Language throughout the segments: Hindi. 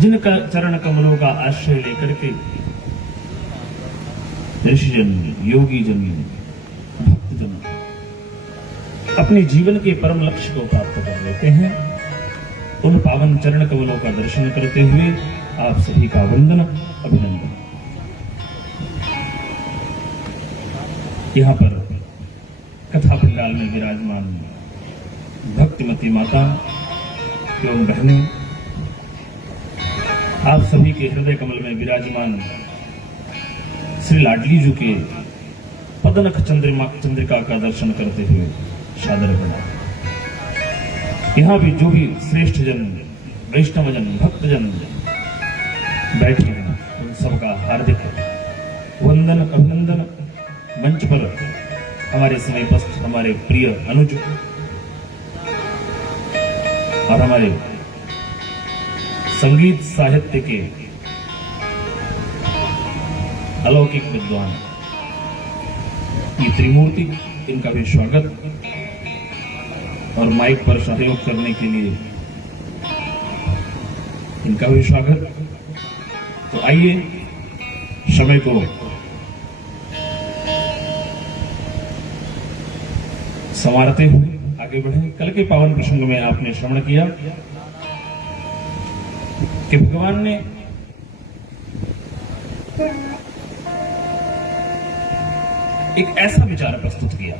जिनका चरण कमलों का आश्रय लेकर के ऋषिजन, योगी जन, भक्तजन अपने जीवन के परम लक्ष्य को प्राप्त कर लेते हैं। उन पावन चरण कमलों का दर्शन करते हुए आप सभी का वंदन, अभिनंदन। यहां पर कथा पंडाल में विराजमान भक्तिमती माता एवं बहनें, आप सभी के हृदय कमल में विराजमान श्री लाडली जी के पदनख चंद्रिका का दर्शन करते हुए सादर बना। यहां भी जो भी श्रेष्ठ जन, वैष्णवजन, भक्तजन बैठे हैं, उन सबका हार्दिक वंदन, अभिनंदन। मंच पर हमारे समीपस्थ हमारे प्रिय अनुज और हमारे संगीत साहित्य के अलौकिक विद्वान, ये त्रिमूर्ति, इनका भी स्वागत और माइक पर सहयोग करने के लिए इनका भी स्वागत। तो आइए समय को संवारते हुए आगे बढ़े। कल के पावन प्रसंग में आपने श्रवण किया कि भगवान ने एक ऐसा विचार प्रस्तुत किया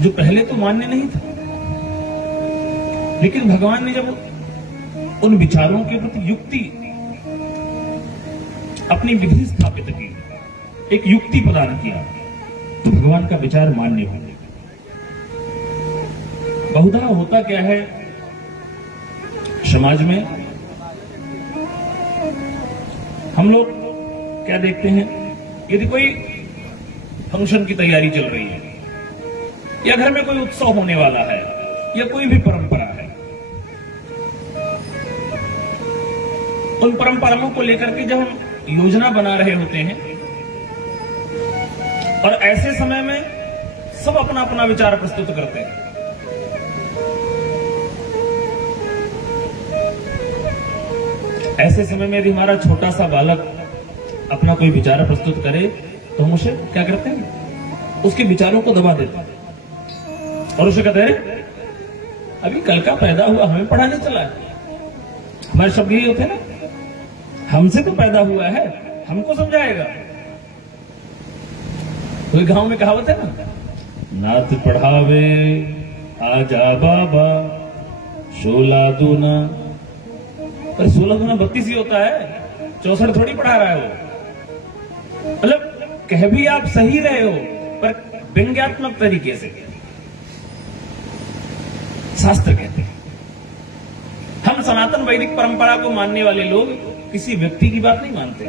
जो पहले तो मान्य नहीं था, लेकिन भगवान ने जब उन विचारों के प्रति युक्ति, अपनी विधि स्थापित की, एक युक्ति प्रदान किया, तो भगवान का विचार मान्य हो गया। बहुधा होता क्या है समाज में, हम लोग क्या देखते हैं, यदि कोई फंक्शन की तैयारी चल रही है या घर में कोई उत्सव होने वाला है या कोई भी परंपरा है, उन परंपराओं को लेकर के जब हम योजना बना रहे होते हैं और ऐसे समय में सब अपना अपना विचार प्रस्तुत करते हैं। ऐसे समय में यदि हमारा छोटा सा बालक अपना कोई विचार प्रस्तुत करे तो हम उसे क्या करते हैं, उसके विचारों को दबा देते हैं और उसे कहते हैं अभी कल का पैदा हुआ, हमें पढ़ाने चला है। हमारे शब्द यही होते हैं ना, हमसे तो पैदा हुआ है, हमको समझाएगा। कोई गांव में कहावत है ना, नात पढ़ावे आजा बाबा 16 दूना, पर 16 दूना 32 ही होता है, 64 थोड़ी पढ़ा रहा है वो। मतलब कह भी आप सही रहे हो, पर व्यंग्यात्मक तरीके से। शास्त्र कहते हैं हम सनातन वैदिक परंपरा को मानने वाले लोग किसी व्यक्ति की बात नहीं मानते,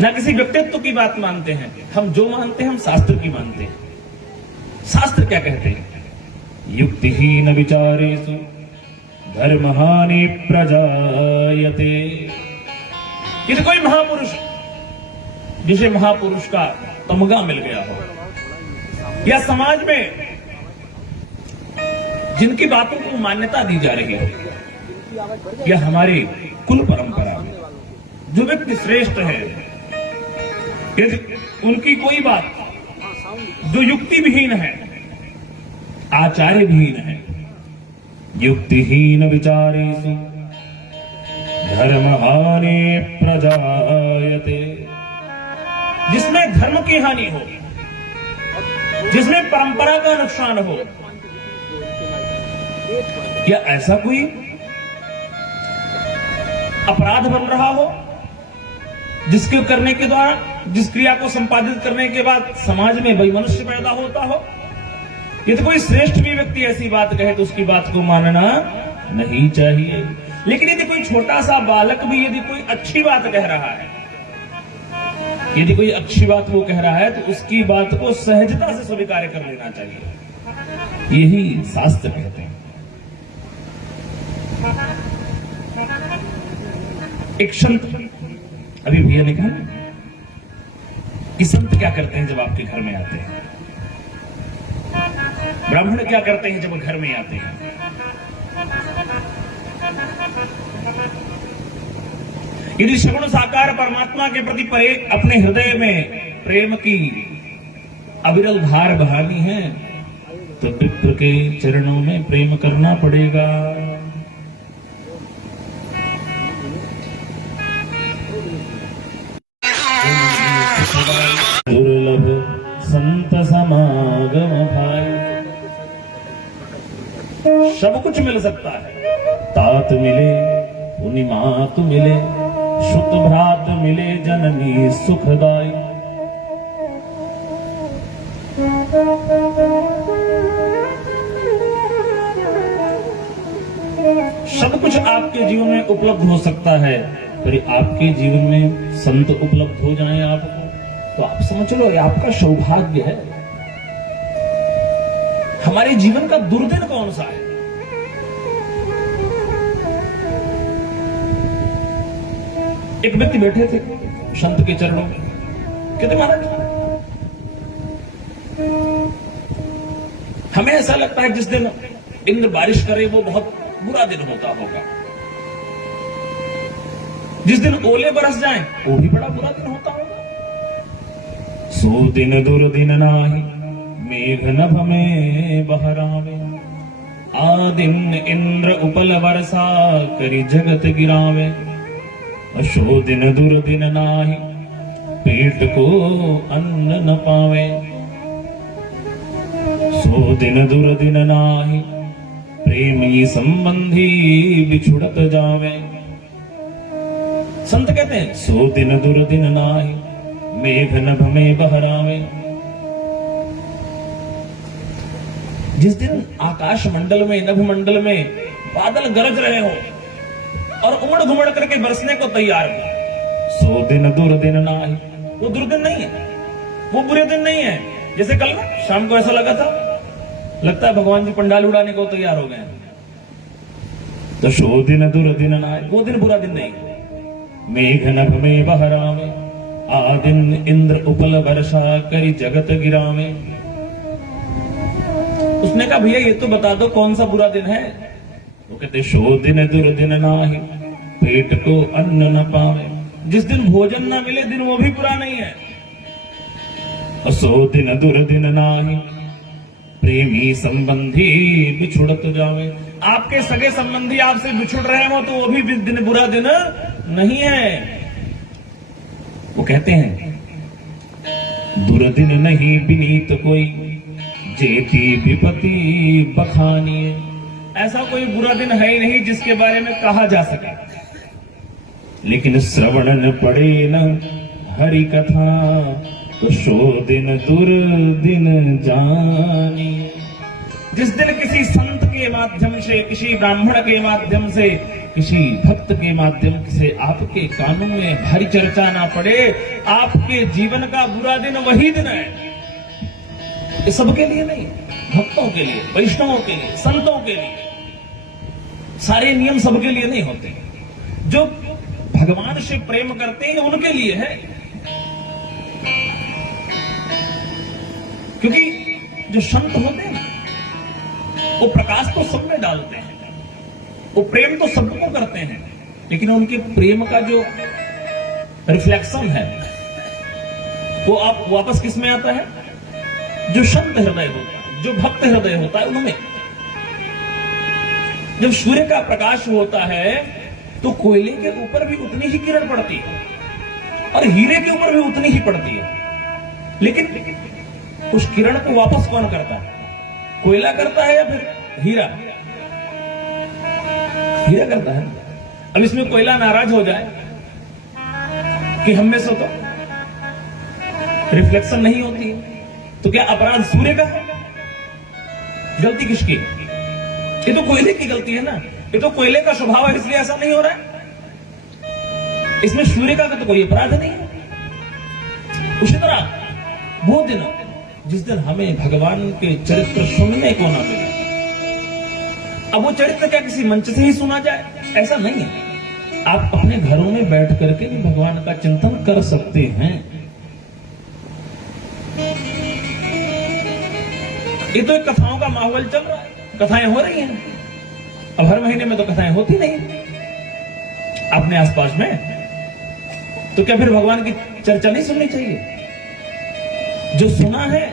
ना किसी व्यक्तित्व की बात मानते हैं। हम जो मानते हैं हम शास्त्र की मानते हैं। शास्त्र क्या कहते हैं, युक्तिहीन विचारेषु धर्महानि प्रजायते। यदि कोई महापुरुष, जिसे महापुरुष का तमगा मिल गया हो, या समाज में जिनकी बातों को मान्यता दी जा रही है, या हमारी कुल परंपरा में जो व्यक्ति श्रेष्ठ है, यदि उनकी कोई बात जो युक्ति विहीन है, आचार्य विहीन है, युक्तिहीन विचारेषु धर्महानि प्रजायते, जिसमें धर्म की हानि हो, जिसमें परंपरा का नुकसान हो, क्या ऐसा कोई अपराध बन रहा हो जिसके करने के द्वारा, जिस क्रिया को संपादित करने के बाद समाज में वैमनस्य पैदा होता हो? यदि कोई श्रेष्ठ भी व्यक्ति ऐसी बात कहे तो उसकी बात को मानना नहीं चाहिए। लेकिन यदि कोई छोटा सा बालक भी यदि कोई अच्छी बात कह रहा है, यदि कोई अच्छी बात वो कह रहा है, तो उसकी बात को सहजता से स्वीकार कर लेना चाहिए। यही शास्त्र कहते हैं। एक संत, अभी भैया ने कहा कि संत क्या करते हैं जब आपके घर में आते हैं, ब्राह्मण क्या करते हैं जब घर में आते हैं? यदि सगुण साकार परमात्मा के प्रति अपने हृदय में प्रेम की अविरल धार बहानी है तो विप्र के चरणों में प्रेम करना पड़ेगा। दुर्लभ संत समागम भाई, सब कुछ मिल सकता है, तात मिले पुनि मात मिले, शुद्ध भ्रात मिले जननी सुखदाई। सब कुछ आपके जीवन में उपलब्ध हो सकता है, पर आपके जीवन में संत उपलब्ध हो जाएं आपको तो आप समझ लो ये आपका सौभाग्य है। हमारे जीवन का दुर्दिन कौन सा है? एक व्यक्ति बैठे थे संत के चरणों में, कहते महाराज हमें ऐसा लगता है जिस दिन इंद्र बारिश करे वो बहुत बुरा दिन होता होगा, जिस दिन ओले बरस जाएं वो भी बड़ा बुरा दिन होता होगा। सो दिन दुर्दिन नाही मेघ नभ में बहरावे, आ दिन इंद्र उपल वर्षा करी जगत गिरावे। अशो दिन दुर्दिन नाही पेट को अन्न न पावे, सो दिन दुर्दिन नाही प्रेमी संबंधी बिछुड़त जावे। संत कहते हैं सो दिन दुर्दिन नाही मेघ नभ में बहरावे। जिस दिन आकाश मंडल में नभ मंडल में बादल गरज रहे हो और उमड़ घुमड़ करके बरसने को तैयार हो, सो दिन दुर्दिन नाही, वो दुर्दिन नहीं है, वो बुरे दिन नहीं है। जैसे कल शाम को ऐसा लगा था, लगता है भगवान जी पंडाल उड़ाने को तैयार हो गए, तो सो दिन दुर्दिन नाही, वो दिन बुरा दिन नहीं। मेघ नभ में बहरावे, आ दिन इंद्र उपल वर्षा करी जगत गिरावे। उसने कहा भैया ये तो बता दो कौन सा बुरा दिन है? वो कहते सो दिन दुर्दिन नाही पेट को अन्न न पावे। जिस दिन भोजन ना मिले दिन वो भी बुरा नहीं है। सो दिन दुर्दिन नाही प्रेमी संबंधी बिछुड़त जावे। आपके सगे संबंधी आपसे बिछुड़ रहे हो तो वो भी दिन बुरा दिन नहीं है। वो कहते हैं दुर्दिन नहीं विनीत कोई जेती विपति बखानिए। ऐसा कोई बुरा दिन है ही नहीं जिसके बारे में कहा जा सके, लेकिन श्रवणन पड़े न हरि कथा तो सो दिन दुर्दिन जानिए। जिस दिन किसी संत के माध्यम से, किसी ब्राह्मण के माध्यम से, किसी भक्त के माध्यम से आपके कानों में हरि चर्चा ना पड़े, आपके जीवन का बुरा दिन वही दिन है। ये सबके लिए नहीं, भक्तों के लिए, वैष्णवों के लिए, संतों के लिए। सारे नियम सबके लिए नहीं होते। जो भगवान से प्रेम करते हैं उनके लिए है, क्योंकि जो संत होते हैं वो प्रकाश तो सब में डालते हैं, वो प्रेम तो सबको करते हैं, लेकिन उनके प्रेम का जो रिफ्लेक्शन है वो आप वापस किस में आता है? जो संत हृदय होता है, जो भक्त हृदय होता है उनमें। जब सूर्य का प्रकाश होता है तो कोयले के ऊपर भी उतनी ही किरण पड़ती है और हीरे के ऊपर भी उतनी ही पड़ती है, लेकिन उस किरण को वापस कौन करता है? कोयला करता है या फिर हीरा? हीरा करता है। अब इसमें कोयला नाराज हो जाए कि हम में से तो रिफ्लेक्शन नहीं होती है, तो क्या अपराध सूर्य का है? गलती किसकी? ये तो कोयले की गलती है ना। ये तो कोयले का स्वभाव है, इसलिए ऐसा नहीं हो रहा है। इसमें सूर्य का तो कोई अपराध नहीं है। उसी तरह वो दिन जिस दिन हमें भगवान के चरित्र सुनने को ना मिले, अब वो चरित्र क्या किसी मंच से ही सुना जाए? ऐसा नहीं है। आप अपने घरों में बैठ करके भी भगवान का चिंतन कर सकते हैं। ये तो एक कथाओं का माहौल चल रहा है, कथाएं हो रही हैं। अब हर महीने में तो कथाएं होती नहीं अपने आसपास में, तो क्या फिर भगवान की चर्चा नहीं सुननी चाहिए? जो सुना है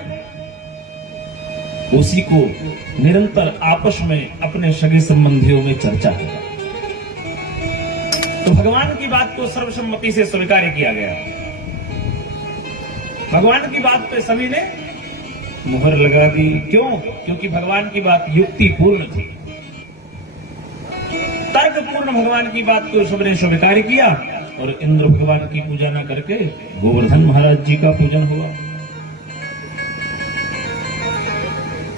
उसी को निरंतर आपस में अपने सगे संबंधियों में चर्चा करें। तो भगवान की बात को सर्वसम्मति से स्वीकार किया गया। भगवान की बात पे सभी ने मुहर लगा दी। क्यों? क्योंकि भगवान की बात युक्तिपूर्ण थी, तर्कपूर्ण भगवान की बात को सबने स्वीकार किया। और इंद्र भगवान की पूजा न करके गोवर्धन महाराज जी का पूजन हुआ।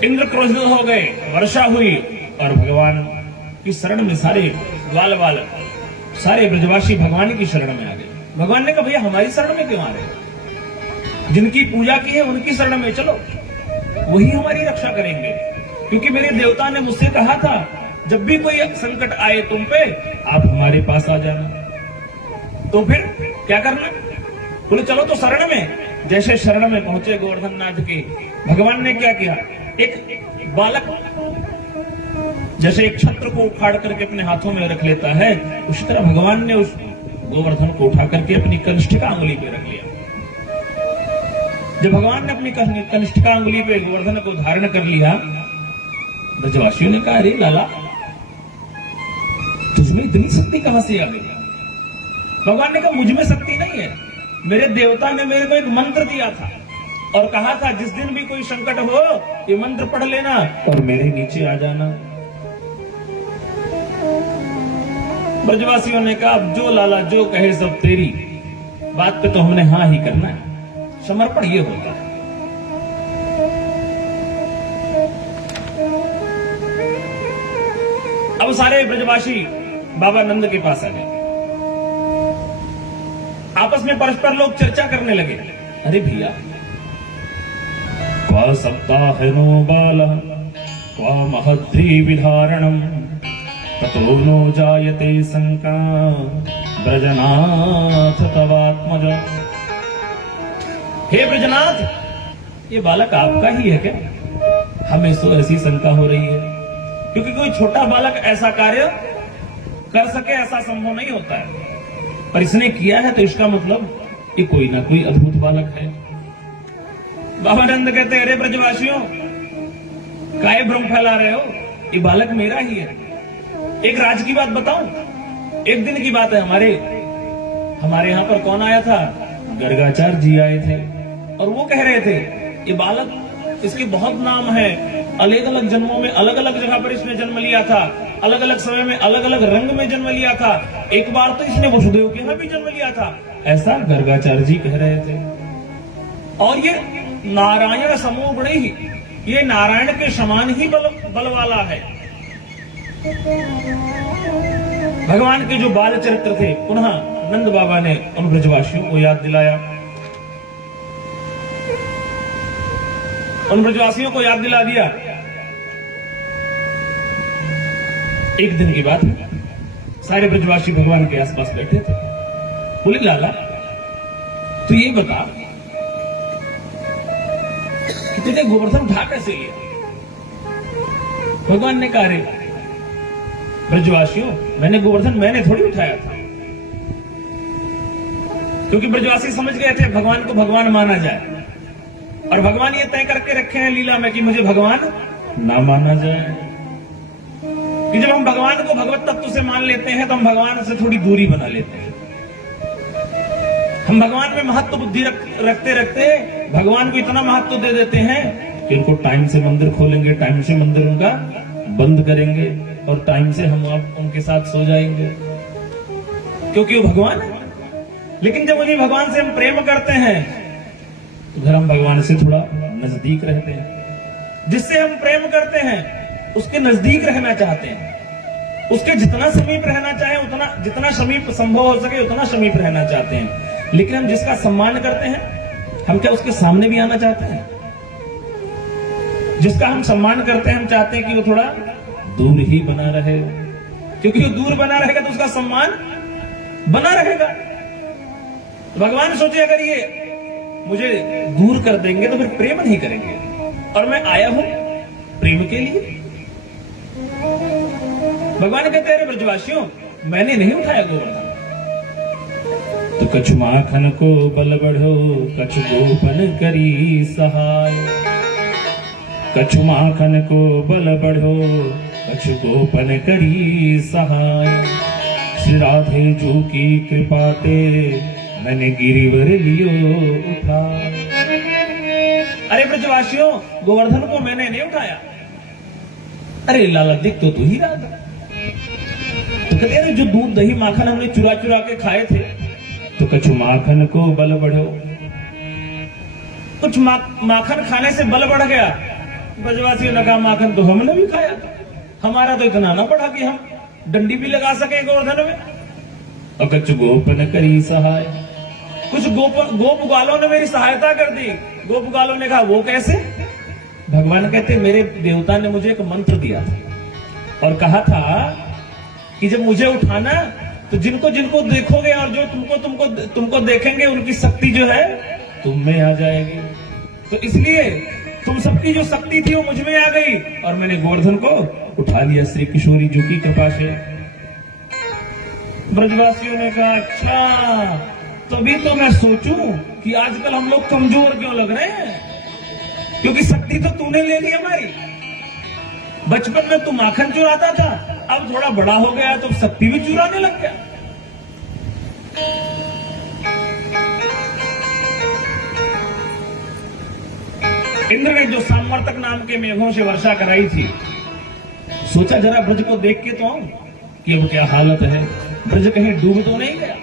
इंद्र क्रोधित हो गए, वर्षा हुई और भगवान की शरण में सारे ग्वाल बालक, सारे ब्रजवासी भगवान की शरण में आ गए। भगवान ने कहा भैया हमारी शरण में क्यों आ रहे? जिनकी पूजा की है उनकी शरण में चलो, वही हमारी रक्षा करेंगे। क्योंकि मेरे देवता ने मुझसे कहा था जब भी कोई संकट आए तुम पे, आप हमारे पास आ जाना। तो फिर क्या करना? बोले चलो तो शरण में। जैसे शरण में पहुंचे गोवर्धन नाथ के, भगवान ने क्या किया? एक बालक जैसे एक छत्र को उखाड़ करके अपने हाथों में रख लेता है, उसी तरह भगवान ने उस गोवर्धन को उठा करके अपनी कनिष्ठिका अंगुली पे रख लिया। जब भगवान ने अपनी कनिष्ठिका अंगुली पे गोवर्धन को धारण कर लिया, ब्रजवासियों ने कहा अरे लाला, तुझमें इतनी शक्ति कहां से आ गई? भगवान ने कहा मुझ में शक्ति नहीं है, मेरे देवता ने मेरे को एक मंत्र दिया था और कहा था जिस दिन भी कोई संकट हो ये मंत्र पढ़ लेना और मेरे नीचे आ जाना। ब्रजवासियों ने कहा अब जो लाला जो कहे सब तेरी बात पे तो हमने हाँ ही करना है। समर्पण ये होता है। अब सारे ब्रजवासी बाबा नंद के पास आ गए। आपस में परस्पर लोग चर्चा करने लगे। अरे भैया, क्वा सप्ताह नो बाल क्वा महद्री विधारणम ततो नो जायते शंका ब्रजनाथ तवात्मज। हे ब्रजनाथ, ये बालक आपका ही है क्या? हमें तो ऐसी शंका हो रही है, क्योंकि कोई छोटा बालक ऐसा कार्य कर सके ऐसा संभव नहीं होता है, पर इसने किया है तो इसका मतलब ये कोई ना कोई अद्भुत बालक है। बाबा नंद कहते हैं अरे ब्रजवासियों, काहे भ्रम फैला रहे हो? ये बालक मेरा ही है। एक राज की बात बताऊं, एक दिन की बात है। हमारे यहां पर कौन आया था? गर्गाचार्य जी आए थे और वो कह रहे थे ये बालक, इसके बहुत नाम है, अलग अलग जन्मों में अलग अलग जगह पर इसने जन्म लिया था, अलग अलग समय में अलग अलग रंग में जन्म लिया था, एक बार तो इसने वसुदेव के यहां भी जन्म लिया था, ऐसा गर्गाचार्य जी कह रहे थे। और ये नारायण समूह गुण ही, ये नारायण के समान ही बल वाला है। भगवान के जो बाल चरित्र थे, पुनः नंद बाबा ने उन ब्रजवासियों को याद दिलाया, उन ब्रजवासियों को याद दिला दिया। एक दिन की बात है, सारे ब्रजवासी भगवान के आसपास बैठे थे। बोले लाला, तो ये बता कि तुझे गोवर्धन उठा कैसे लिया? भगवान ने कहा रे ब्रजवासियों, मैंने थोड़ी उठाया था, क्योंकि ब्रजवासी समझ गए थे भगवान को भगवान माना जाए, और भगवान ये तय करके रखे हैं लीला में कि मुझे भगवान ना माना जाए। कि जब हम भगवान को भगवत तत्व से मान लेते हैं तो हम भगवान से थोड़ी दूरी बना लेते हैं। हम भगवान में महत्व बुद्धि रखते रखते भगवान को इतना महत्व दे देते हैं कि उनको टाइम से मंदिर खोलेंगे, टाइम से मंदिर उनका बंद करेंगे और टाइम से हम उनके साथ सो जाएंगे, क्योंकि वो भगवान है। लेकिन जब उन्हीं भगवान से हम प्रेम करते हैं तो फिर हम भगवान से थोड़ा नजदीक रहते हैं। जिससे हम प्रेम करते हैं उसके नजदीक रहना चाहते हैं, उसके जितना समीप रहना चाहे उतना, जितना समीप संभव हो सके उतना समीप रहना चाहते हैं। लेकिन हम जिसका सम्मान करते हैं, हम क्या उसके सामने भी आना चाहते हैं? जिसका हम सम्मान करते हैं हम चाहते हैं कि वो थोड़ा दूर ही बना रहे, क्योंकि वो दूर बना रहेगा तो उसका सम्मान बना रहेगा। तो भगवान सोचे अगर ये मुझे दूर कर देंगे तो फिर प्रेम नहीं करेंगे, और मैं आया हूं प्रेम के लिए। भगवान कहते हैं ब्रजवासियों मैंने नहीं उठाया गोवर्धन। तो कछु माखन को बल बढ़ो कछु गोपन करी सहाय। कछु माखन को बल बढ़ो कछु गोपन करी सहाय। श्री राधे जू की कृपा ते मैंने गिरिवर लियो उठा। अरे ब्रजवासियों गोवर्धन को मैंने नहीं उठाया। अरे लाला दिख तो तू ही रहा था। तो कहते हैं जो दूध दही माखन हमने चुरा चुरा के खाए थे तो कछु माखन को बल बढ़ो। कुछ माखन खाने से बल बढ़ गया। ब्रजवासियों ने कहा माखन तो हमने भी खाया था, हमारा तो इतना ना बढ़ा कि हम डंडी भी लगा सके गोवर्धन में। और कछु गोपन करी सहाय। कुछ गोप ग्वालों ने मेरी सहायता कर दी। गोप ग्वालों ने कहा वो कैसे? भगवान कहते मेरे देवता ने मुझे एक मंत्र दिया था और कहा था कि जब मुझे उठाना तो जिनको जिनको देखोगे और जो तुमको देखेंगे उनकी शक्ति जो है तुम में आ जाएगी। तो इसलिए तुम सबकी जो शक्ति थी वो मुझ में आ गई और मैंने गोवर्धन को उठा लिया श्री किशोरी जी की कृपा से। ब्रजवासियों ने कहा अच्छा तभी तो मैं सोचूं कि आजकल हम लोग कमजोर क्यों लग रहे हैं, क्योंकि शक्ति तो तूने ले ली हमारी। बचपन में तू माखन चुराता था, अब थोड़ा बड़ा हो गया तो शक्ति भी चुराने लग गया। इंद्र ने जो सामवर्तक नाम के मेघों से वर्षा कराई थी, सोचा जरा ब्रज को देख के तो आऊं कि अब क्या हालत है, ब्रज कहीं डूब तो नहीं गया,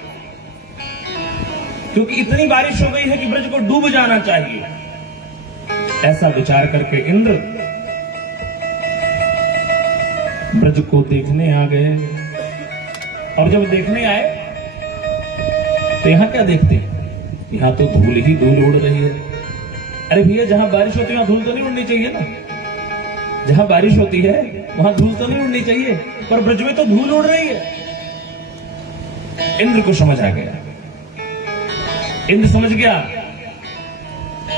क्योंकि इतनी बारिश हो गई है कि ब्रज को डूब जाना चाहिए। ऐसा विचार करके इंद्र ब्रज को देखने आ गए। और जब देखने आए तो यहां क्या देखते हैं? यहां तो धूल ही धूल उड़ रही है। अरे भैया जहां बारिश होती है वहां धूल तो नहीं उड़नी चाहिए ना। जहां बारिश होती है वहां धूल तो नहीं उड़नी चाहिए, पर ब्रज में तो धूल उड़ रही है। इंद्र को समझ आ गया। इंद्र समझ गया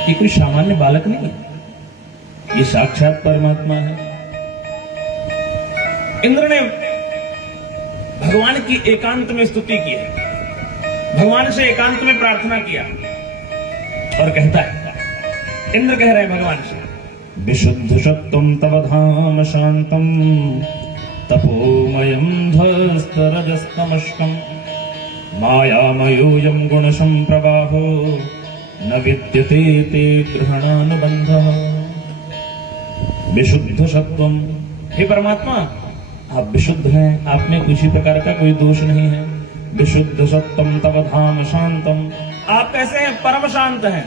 कि कोई सामान्य बालक नहीं, ये साक्षात परमात्मा है। इंद्र ने भगवान की एकांत में स्तुति की है, भगवान से एकांत में प्रार्थना किया और कहता है, इंद्र कह रहे हैं भगवान से, विशुद्ध सत्वं तव धाम शांतम तपोमयं ध्वस्तरजस्तमस्कं मायामयोऽयं गुणसंप्रवाहो न विद्यते ते ग्रहणानुबंधः। विशुद्ध सत्वम, हे परमात्मा आप विशुद्ध हैं, आप में किसी प्रकार का कोई दोष नहीं है। विशुद्ध सत्वम तव धाम शांतम, आप कैसे हैं? परम शांत हैं।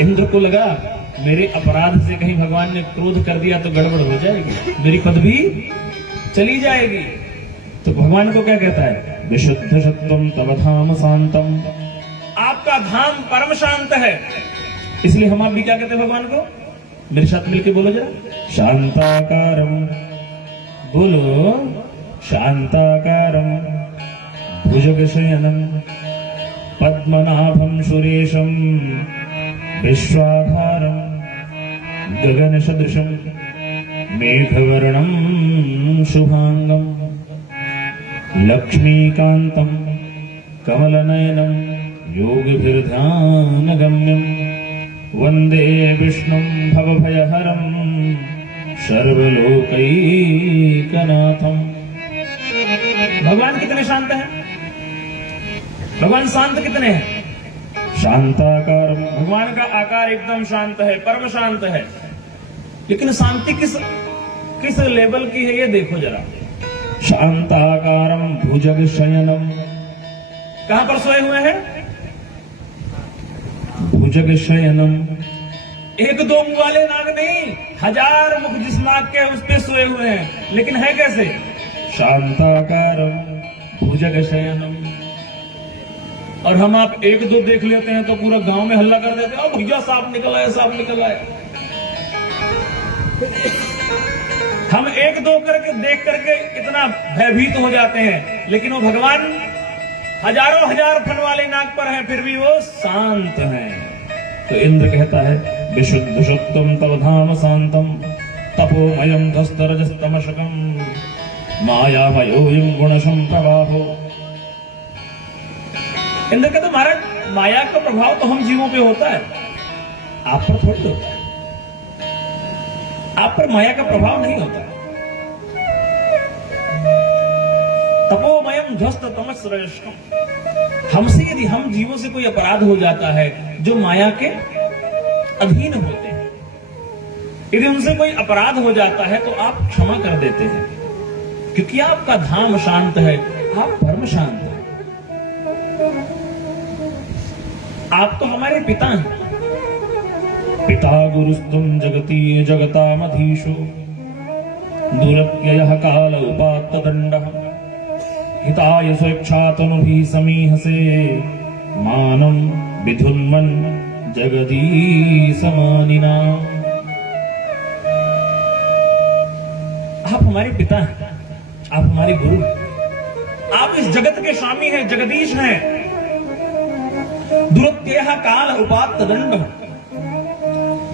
इंद्र को लगा मेरे अपराध से कहीं भगवान ने क्रोध कर दिया तो गड़बड़ हो जाएगी, मेरी पदवी चली जाएगी। तो भगवान को क्या कहता है? विशुद्ध सत्वम तव धाम शांतम, आपका धाम परम शांत है। इसलिए हम आप भी क्या कहते हैं भगवान को? मेरे साथ मिलके बोलो जरा, शांताकारम, बोलो शांताकारम भुजगशयनम पद्मनाभम सुरेशम विश्वाधारम गगन सदृशम मेघवर्णम शुभांगम लक्ष्मीकांतम कमलनयनम योगभिर्ध्यानगम्यम वंदे विष्णुं भवभयहरं सर्वलोकैकनाथम। भगवान कितने शांत हैं? भगवान शांत कितने हैं? शांताकार, भगवान का आकार एकदम शांत है, परम शांत है। लेकिन शांति किस लेवल की है ये देखो जरा। शांताकारम भुजग शयनम, कहां पर सोए हुए हैं? भुजग शयनम, एक दो मुंह वाले नाग नहीं, 1000 मुख जिस नाग के उस पे सोए हुए हैं, लेकिन है कैसे? शांताकारम भुजग शयनम। और हम आप एक दो देख लेते हैं तो पूरा गांव में हल्ला कर देते हैं, ओ भैया सांप निकल आया, सांप निकल आया। हम एक दो करके देख करके इतना भयभीत हो जाते हैं, लेकिन वो भगवान हजारों हजार फन वाले नाग पर हैं, फिर भी वो शांत हैं। तो इंद्र कहता है विशुद्ध शुद्धम तव धाम शांतम तपोमयम ध्वस्तरजस्तमशकम मायामयोऽयं गुणशं प्रभावो। इंद्र कहते महाराज माया का प्रभाव तो हम जीवों पे होता है, आप पर थोड़ी होता है। आप पर माया का प्रभाव नहीं होता। तपोमयम ध्वस्त तमस्रजस्कम, हमसे यदि हम जीवों से कोई अपराध हो जाता है जो माया के अधीन होते हैं, यदि उनसे कोई अपराध हो जाता है तो आप क्षमा कर देते हैं, क्योंकि आपका धाम शांत है, आप परम शांत हैं। आप तो हमारे पिता हैं। पिता गुरुस्तुम जगती जगतामधीशो दुरत्ययः काल उपात्त दंडः हिताय स्वेच्छातनुभिः समीहसे मानं विधुन्मन् जगदीशमानिना। आप हमारे पिता हैं, आप हमारे गुरु, आप इस जगत के स्वामी हैं, जगदीश हैं। दुरत्ययः काल उपात्त दंडः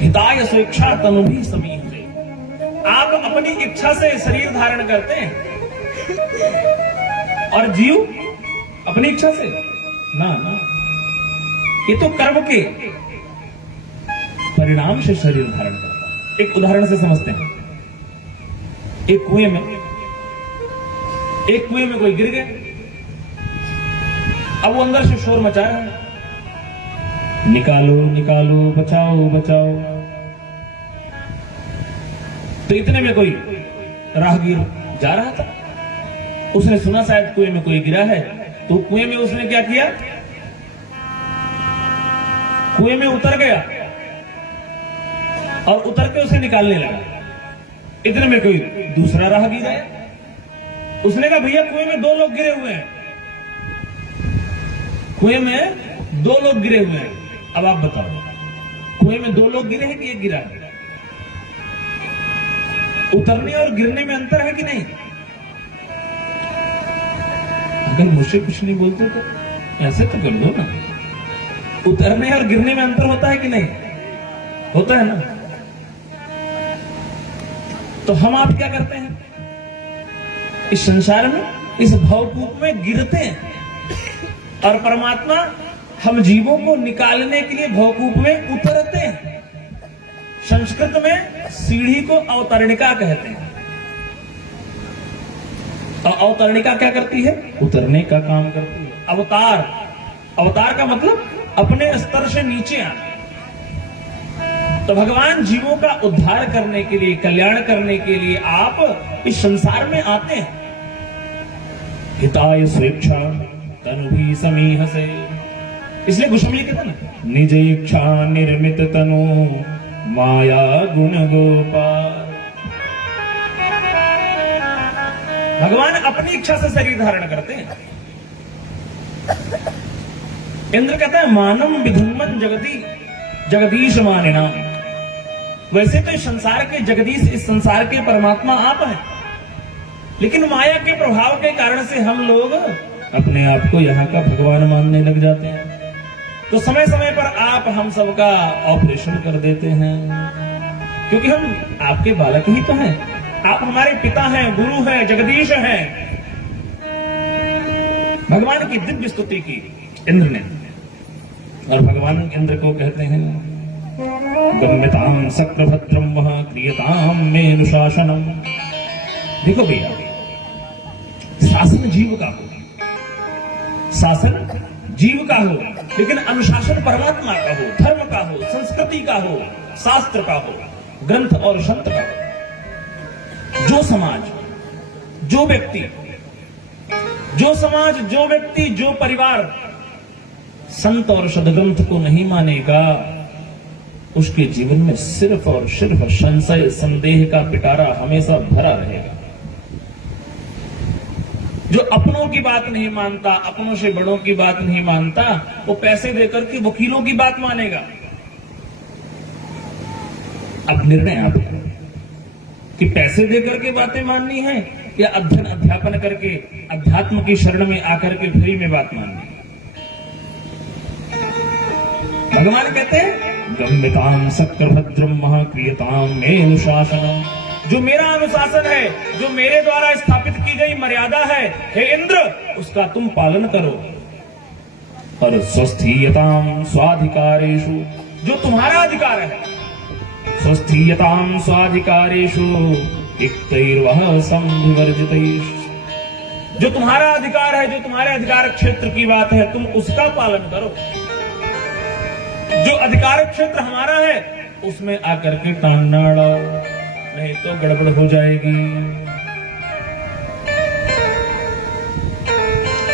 हिताय स्वेच्छा तनुभिः समीहसे। आप अपनी इच्छा से शरीर धारण करते हैं और जीव अपनी इच्छा से ना। ये तो कर्म के परिणाम से शरीर धारण करता है। एक उदाहरण से समझते हैं। एक कुएं में कोई गिर गया, अब वो अंदर से शोर मचा रहा है, निकालो निकालो, बचाओ बचाओ। तो इतने में कोई राहगीर जा रहा था, उसने सुना शायद कुएं में कोई गिरा है, तो कुएं में उसने क्या किया, कुएं में उतर गया और उतर के उसे निकालने लगा। इतने में कोई दूसरा राहगीर आया, उसने कहा भैया कुएं में 2 लोग गिरे हुए हैं, कुएं में 2 लोग गिरे हुए हैं, अब आप बताओ कुएं में 2 लोग गिरे हैं कि एक गिरा है? उतरने और गिरने में अंतर है कि नहीं? अगर मुझसे कुछ नहीं बोलते तो ऐसे तो कर दो ना। उतरने और गिरने में अंतर होता है कि नहीं? होता है ना। तो हम आप क्या करते हैं इस संसार में, इस भवकूप में गिरते हैं, और परमात्मा हम जीवों को निकालने के लिए भवकूप में उतरते हैं। संस्कृत में सीढ़ी को अवतरणिका कहते हैं, और अवतरणिका क्या करती है? उतरने का काम करती है। अवतार, अवतार का मतलब अपने स्तर से नीचे आना। तो भगवान जीवों का उद्धार करने के लिए, कल्याण करने के लिए आप इस संसार में आते हैं। हिताय स्वेच्छा तनुभिः समीहसे, इसलिए गोस्वामी कहते ना, निज इच्छा निर्मित तनु माया गुण गोपाल। भगवान अपनी इच्छा से शरीर धारण करते हैं। इंद्र कहते हैं मानम विधुन्मन जगती जगदीश मानिना। वैसे तो इस संसार के जगदीश, इस संसार के परमात्मा आप हैं, लेकिन माया के प्रभाव के कारण से हम लोग अपने आप को यहाँ का भगवान मानने लग जाते हैं। तो समय समय पर आप हम सबका ऑपरेशन कर देते हैं, क्योंकि हम आपके बालक ही तो हैं। आप हमारे पिता हैं, गुरु हैं, जगदीश हैं। भगवान की दिव्य स्तुति की इंद्र ने, और भगवान इंद्र को कहते हैं गम्यताम सक्र वह क्रियताम में अनुशासनम। देखो भैया, शासन जीव का हो, शासन जीव का हो, लेकिन अनुशासन परमात्मा का हो, धर्म का हो, संस्कृति का हो, शास्त्र का हो, ग्रंथ और संत का हो। जो समाज, जो व्यक्ति, जो परिवार संत और सद्ग्रंथ को नहीं मानेगा, उसके जीवन में सिर्फ और सिर्फ संशय, संदेह का पिटारा हमेशा भरा रहेगा। जो अपनों की बात नहीं मानता, अपनों से बड़ों की बात नहीं मानता, वो पैसे देकर के वकीलों की बात मानेगा। अब निर्णय आपका कि पैसे देकर के बातें माननी है या अध्ययन अध्यापन करके अध्यात्म की शरण में आकर के फ्री में बात माननी है। भगवान कहते हैं गम्यतां शक्रभद्रम महाक्रियतां मेनुशासनम। जो मेरा अनुशासन है, जो मेरे द्वारा स्थापित की गई मर्यादा है, हे इंद्र, उसका तुम पालन करो। और स्वस्थीयतां स्वाधिकारेषु, जो तुम्हारा अधिकार है, स्वस्थीयतां स्वाधिकारेषु इक्तैर्वह संविवर्जितैः। जो तुम्हारा अधिकार है, जो तुम्हारे अधिकार क्षेत्र की बात है, तुम उसका पालन करो। जो अधिकार क्षेत्र हमारा है उसमें आकर के टांग ना अड़ाओ, नहीं तो गड़बड़ हो जाएगी।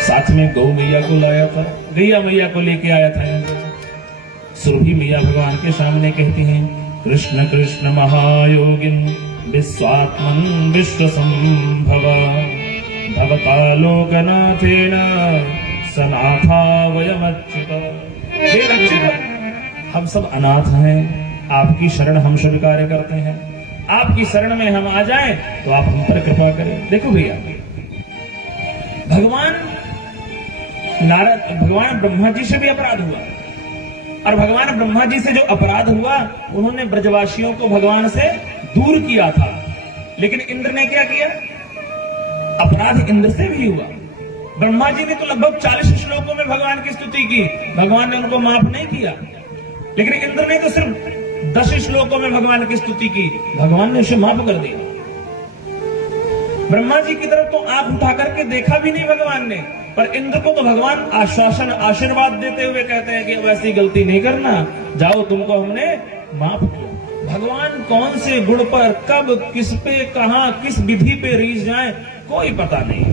साथ में गौ मैया को लाया था, गैया मैया को लेके आया था। सुरभि मैया भगवान के सामने कहती हैं, कृष्ण कृष्ण महायोगिन विश्वात्मन विश्वसंभव भवता लोकनाथेन सनाथा वयमच्युत। हे अच्युत, हम सब अनाथ हैं, आपकी शरण हम स्वीकार करते हैं। आपकी शरण में हम आ जाएं तो आप हम पर कृपा करें। देखो भैया, भगवान ब्रह्मा जी से भी अपराध हुआ, और भगवान ब्रह्मा जी से जो अपराध हुआ, उन्होंने ब्रजवासियों को भगवान से दूर किया था। लेकिन इंद्र ने क्या किया? अपराध इंद्र से भी हुआ। ब्रह्मा जी ने तो लगभग 40 श्लोकों में भगवान की स्तुति की, भगवान ने उनको माफ नहीं किया। लेकिन इंद्र ने तो सिर्फ 10 श्लोकों में भगवान की स्तुति की, भगवान ने उसे माफ कर दिया। ब्रह्मा जी की तरफ तो आंख उठा करके देखा भी नहीं भगवान ने, पर इंद्र को तो भगवान आश्वासन आशीर्वाद देते हुए कहते हैं कि अब ऐसी गलती नहीं करना, जाओ तुमको हमने माफ किया। भगवान कौन से गुण पर, कब, किस पे, कहां, किस विधि पे रीझ जाए, कोई पता नहीं।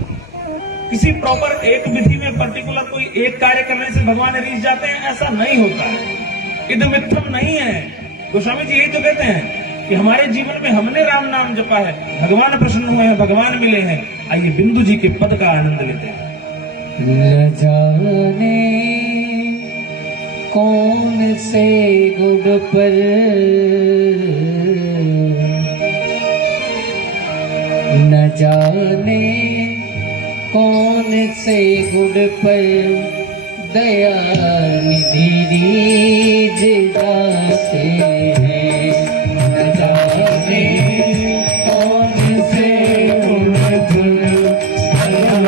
किसी प्रॉपर एक विधि में पर्टिकुलर कोई एक कार्य करने से भगवान रीझ जाते हैं, ऐसा नहीं होता है। इदमित्थम नहीं है। गोस्वामी जी यही तो कहते हैं कि हमारे जीवन में हमने राम नाम जपा है, भगवान प्रसन्न हुए हैं, भगवान मिले हैं। आइए बिंदु जी के पद का आनंद लेते हैं। न जाने कौन से गुण पर न जाने कौन से गुण पर दया निधि रीझ जाते हैं। न जाने कौन से गुण पर दया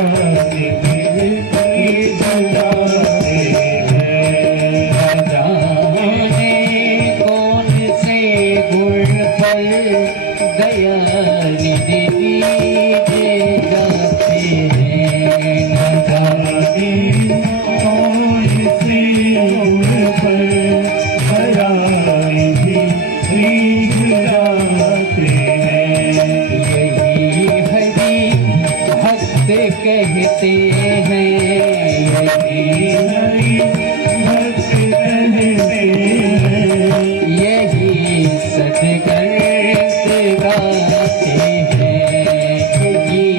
निधि रीझ जाते हैं। न जाने कौन से गुण पर दया निधि रीझ जाते हैं। न जाने कहते हैं, यही सदगर्भ गाते हैं, ये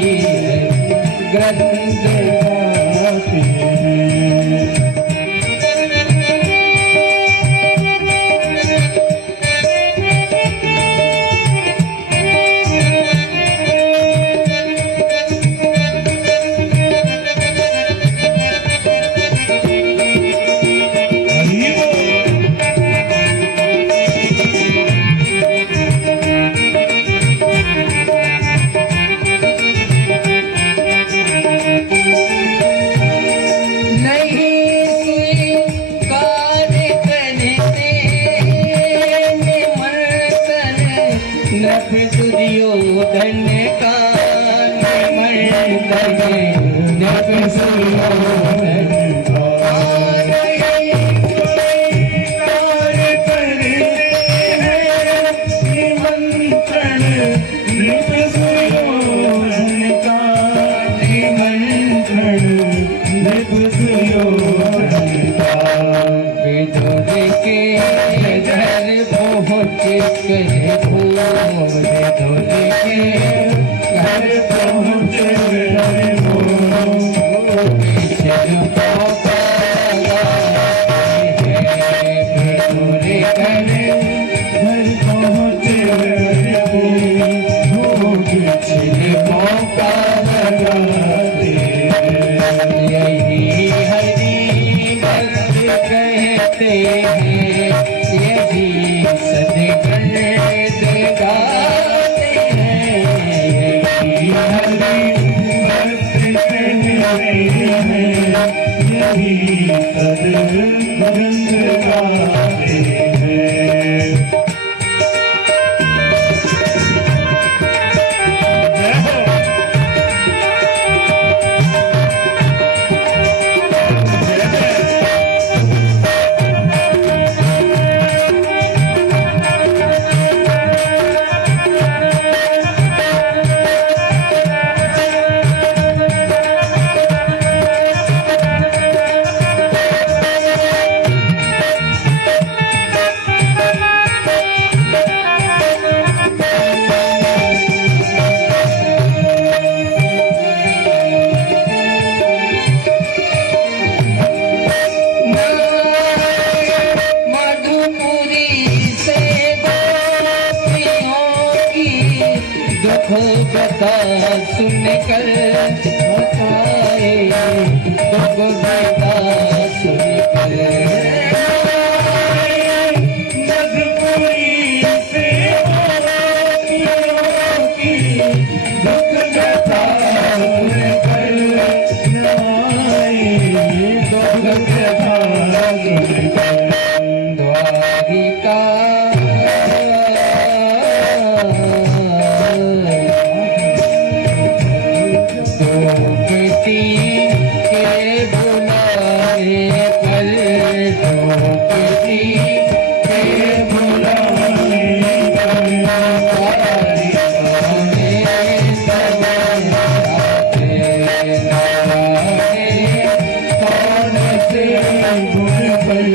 ग्रंथ गाते हैं। दुर्योधन का कहते हैं, यही दुखों कथा सुनकर बताए दुख कथा सुनकर मजबूरी से की दुख कथा सुनकर दुख कथा सुनकर द्वारिका द्रौपदी के बुलाए पर द्रौपदी के बुलाए पर द्वारिका में सब जाते कौन से गुण पर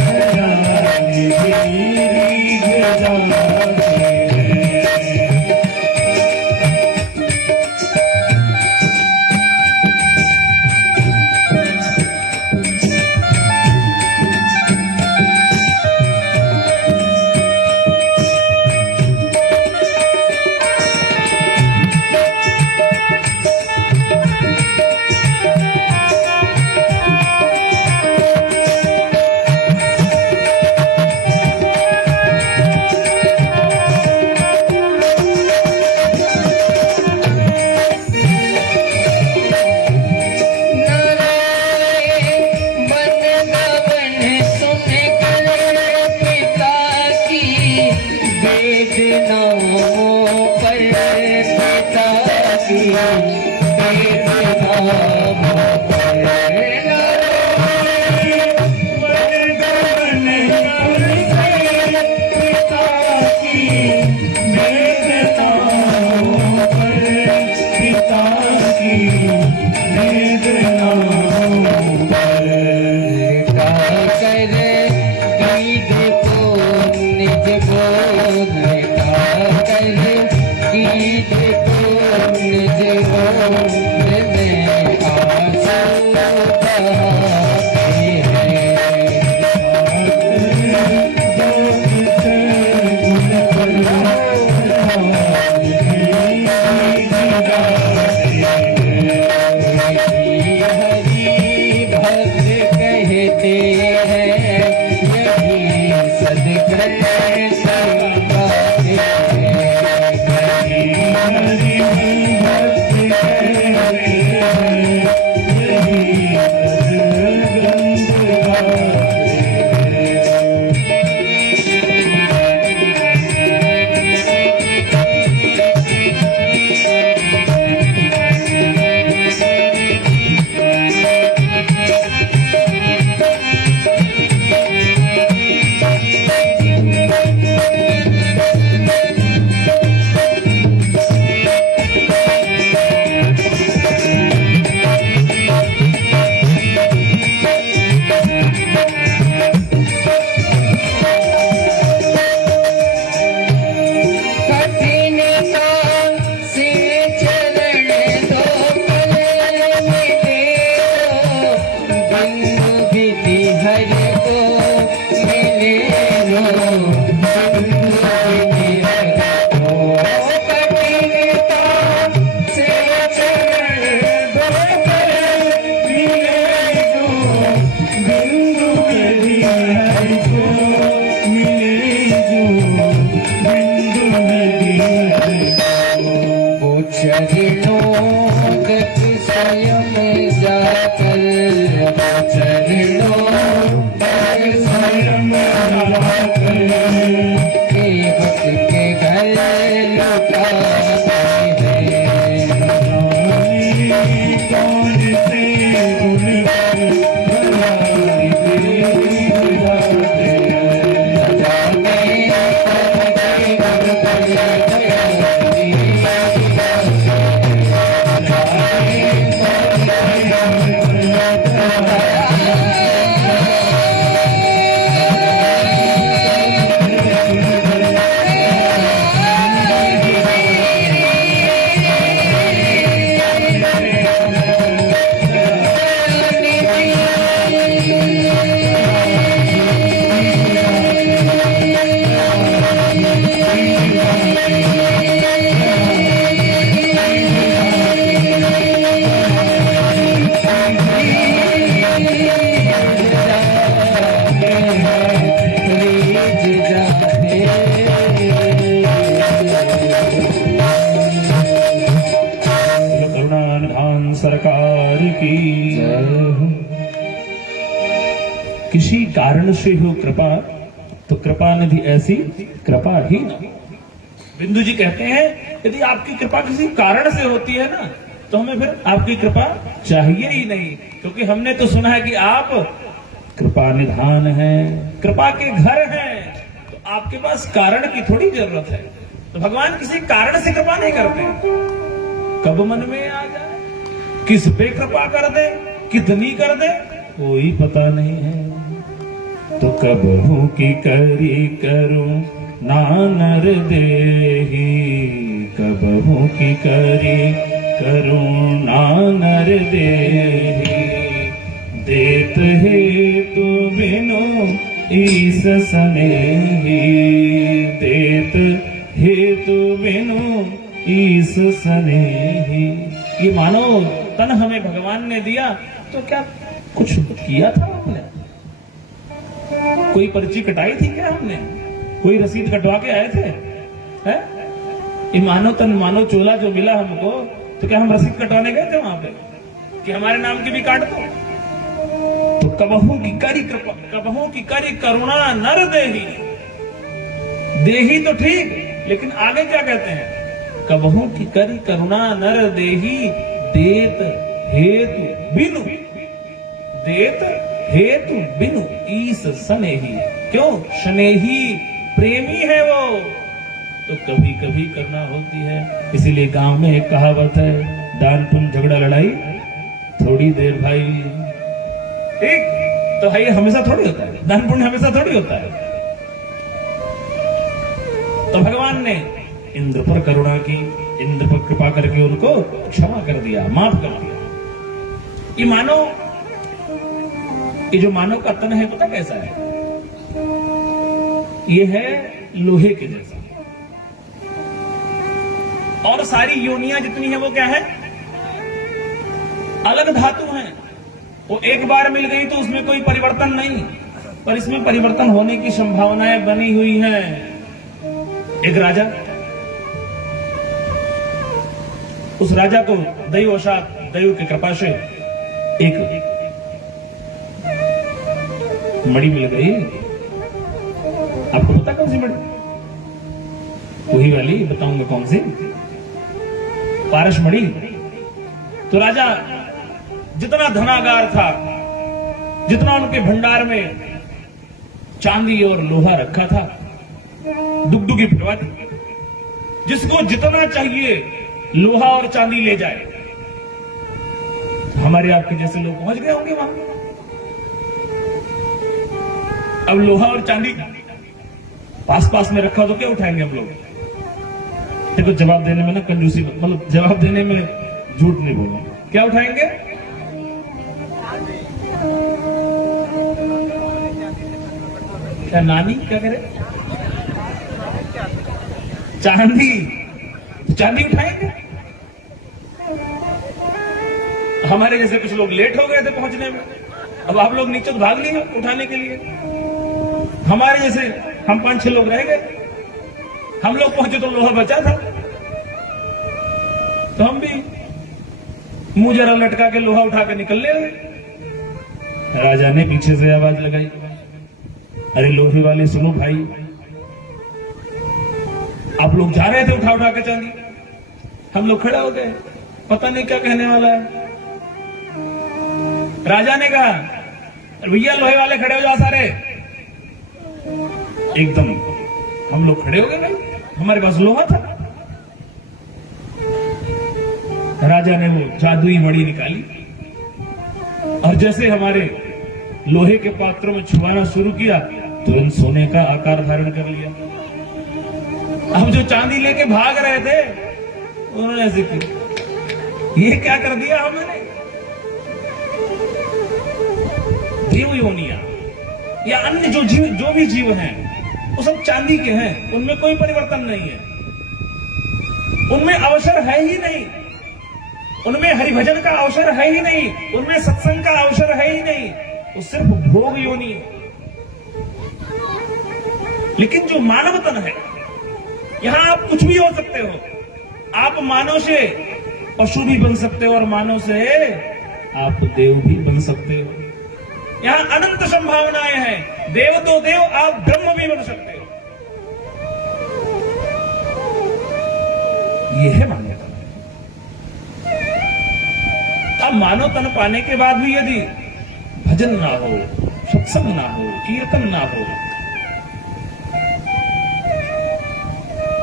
हरानी तेरी गजाते कारण से हो कृपा, तो कृपा निधि ऐसी कृपा ही न। बिंदु जी कहते हैं यदि आपकी कृपा किसी कारण से होती है ना, तो हमें फिर आपकी कृपा चाहिए ही नहीं, क्योंकि हमने तो सुना है कि आप कृपा निधान है, कृपा के घर हैं, तो आपके पास कारण की थोड़ी जरूरत है। तो भगवान किसी कारण से कृपा नहीं करते, कब मन में आ जाए, किस पे कृपा कर दे, कितनी कर दे, कोई पता नहीं है। तो कब हूं की करी करूं नानर देही, कब हूं की करी करूं नानर देही, देत हे तू बिनु ईस स्नेही, देत हे तू बिनु ईस स्नेही। ये मानो तन हमें भगवान ने दिया, तो क्या कुछ किया था हमने? कोई पर्ची कटाई थी क्या हमने? कोई रसीद कटवा के आए थे? है? ये मानो तन मानो चोला जो मिला हमको, तो क्या हम रसीद कटवाने गए थे वहां पे कि हमारे नाम की भी काट दो? तो कबहू की करी कृपा, कबहू की करी करुणा नर देही, देही तो ठीक, लेकिन आगे क्या कहते हैं? कबहू की करी करुणा नर देही, देत हेतु बिनु, देत हेतु बिनु ईस स्नेही। क्यों? स्नेही प्रेमी है वो, तो कभी कभी करना होती है। इसीलिए गांव में एक कहावत है, दान पुण्य झगड़ा लड़ाई थोड़ी देर भाई, ठीक? तो है, ये हमेशा थोड़ी होता है, दान पुण्य हमेशा थोड़ी होता है। तो भगवान ने इंद्र पर करुणा की, इंद्र पर कृपा करके उनको क्षमा कर दिया, माफ कर दिया। ये मानो, ये जो मानव का तन है पता कैसा है? ये है लोहे के जैसा, और सारी योनियां जितनी है वो क्या है? अलग धातु हैं। वो एक बार मिल गई तो उसमें कोई परिवर्तन नहीं, पर इसमें परिवर्तन होने की संभावनाएं बनी हुई हैं। एक राजा, उस राजा को दैववशात, दैव की कृपा से एक मणि मिल गई। आपको पता कौन सी मणि? वही वाली, बताऊंगा कौन सी, पारस मणि। तो राजा जितना धनागार था, जितना उनके भंडार में चांदी और लोहा रखा था, दुगदुगी फिटवा दी। जिसको जितना चाहिए लोहा और चांदी ले जाए। हमारे आपके जैसे लोग पहुंच गए होंगे वहां। अब लोहा और चांदी पास पास में रखा तो क्या उठाएंगे हम लोग? देखो, जवाब देने में ना कंजूसी, मतलब जवाब देने में झूठ नहीं बोलना। क्या उठाएंगे? क्या नानी क्या करे? चांदी, चांदी उठाएंगे। हमारे जैसे कुछ लोग लेट हो गए थे पहुंचने में, अब आप लोग नीचे तो भाग लिए उठाने के लिए। हमारे जैसे हम 5-6 लोग रह गए, हम लोग पहुंचे तो लोहा बचा था, तो हम भी मुंह जरा लटका के लोहा उठा के निकल ले। राजा ने पीछे से आवाज लगाई, अरे लोहे वाले सुनो भाई, आप लोग जा रहे थे उठा उठा के चांदी। हम लोग खड़े हो गए, पता नहीं क्या कहने वाला है। राजा ने कहा, भैया लोहे वाले खड़े हो जाओ सारे। एकदम हम लोग खड़े हो गए, भाई हमारे पास लोहा था। राजा ने वो जादुई मणि निकाली और जैसे हमारे लोहे के पात्रों में छुआना शुरू किया, तुरंत सोने का आकार धारण कर लिया। अब जो चांदी लेके भाग रहे थे, उन्होंने ऐसे किया, ये क्या कर दिया हमने? देव योनिया या अन्य जो भी जीव हैं, वो सब चांदी के हैं, उनमें कोई परिवर्तन नहीं है, उनमें अवसर है ही नहीं, उनमें हरिभजन का अवसर है ही नहीं, उनमें सत्संग का अवसर है ही नहीं, वो सिर्फ भोग योनि है। लेकिन जो मानव तन है, यहां आप कुछ भी हो सकते हो। आप मानव से पशु भी बन सकते हो और मानव से आप देव भी बन सकते हो। यहां अनंत संभावनाएं हैं। देव तो देव, आप ब्रह्म भी बन सकते हो। यह है मान्यता। अब मानव तन पाने के बाद भी यदि भजन ना हो, सत्संग ना हो, कीर्तन ना हो,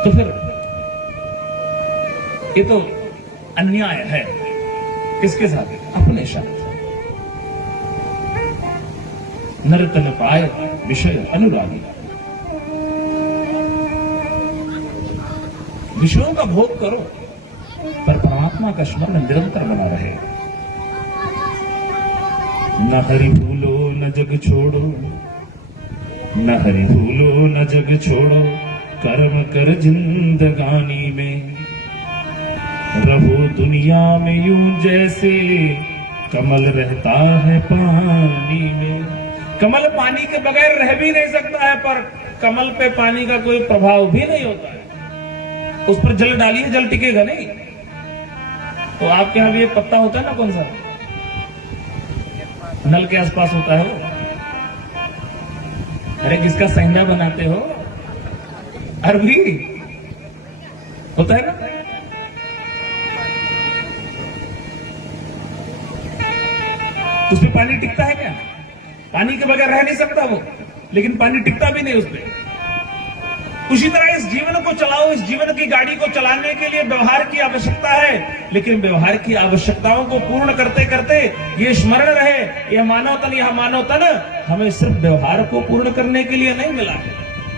तो फिर ये तो अन्याय है। किसके साथ? अपने साथ। नर्तन पाए विषय अनुरागी। विषयों का भोग करो पर परमात्मा का स्मरण निरंतर बना रहे। न हरि भूलो न जग छोड़ो, न हरि भूलो न जग छोड़ो, कर्म कर जिंदगानी में, रहो दुनिया में यूं जैसे कमल रहता है पानी में। कमल पानी के बगैर रह भी नहीं सकता है, पर कमल पे पानी का कोई प्रभाव भी नहीं होता है। उस पर जल डालिए, जल टिकेगा नहीं। तो आपके यहां भी एक पत्ता होता है ना, कौन सा नल के आसपास होता है वो? अरे किसका संज्ञा बनाते हो? अरबी होता है ना। उसमें पानी टिकता है क्या? पानी के बगैर रह नहीं सकता वो, लेकिन पानी टिकता भी नहीं उसमें। उसी तरह इस जीवन को चलाओ। इस जीवन की गाड़ी को चलाने के लिए व्यवहार की आवश्यकता है, लेकिन व्यवहार की आवश्यकताओं को पूर्ण करते करते ये स्मरण रहे, यह मानव तन हमें सिर्फ व्यवहार को पूर्ण करने के लिए नहीं मिला है,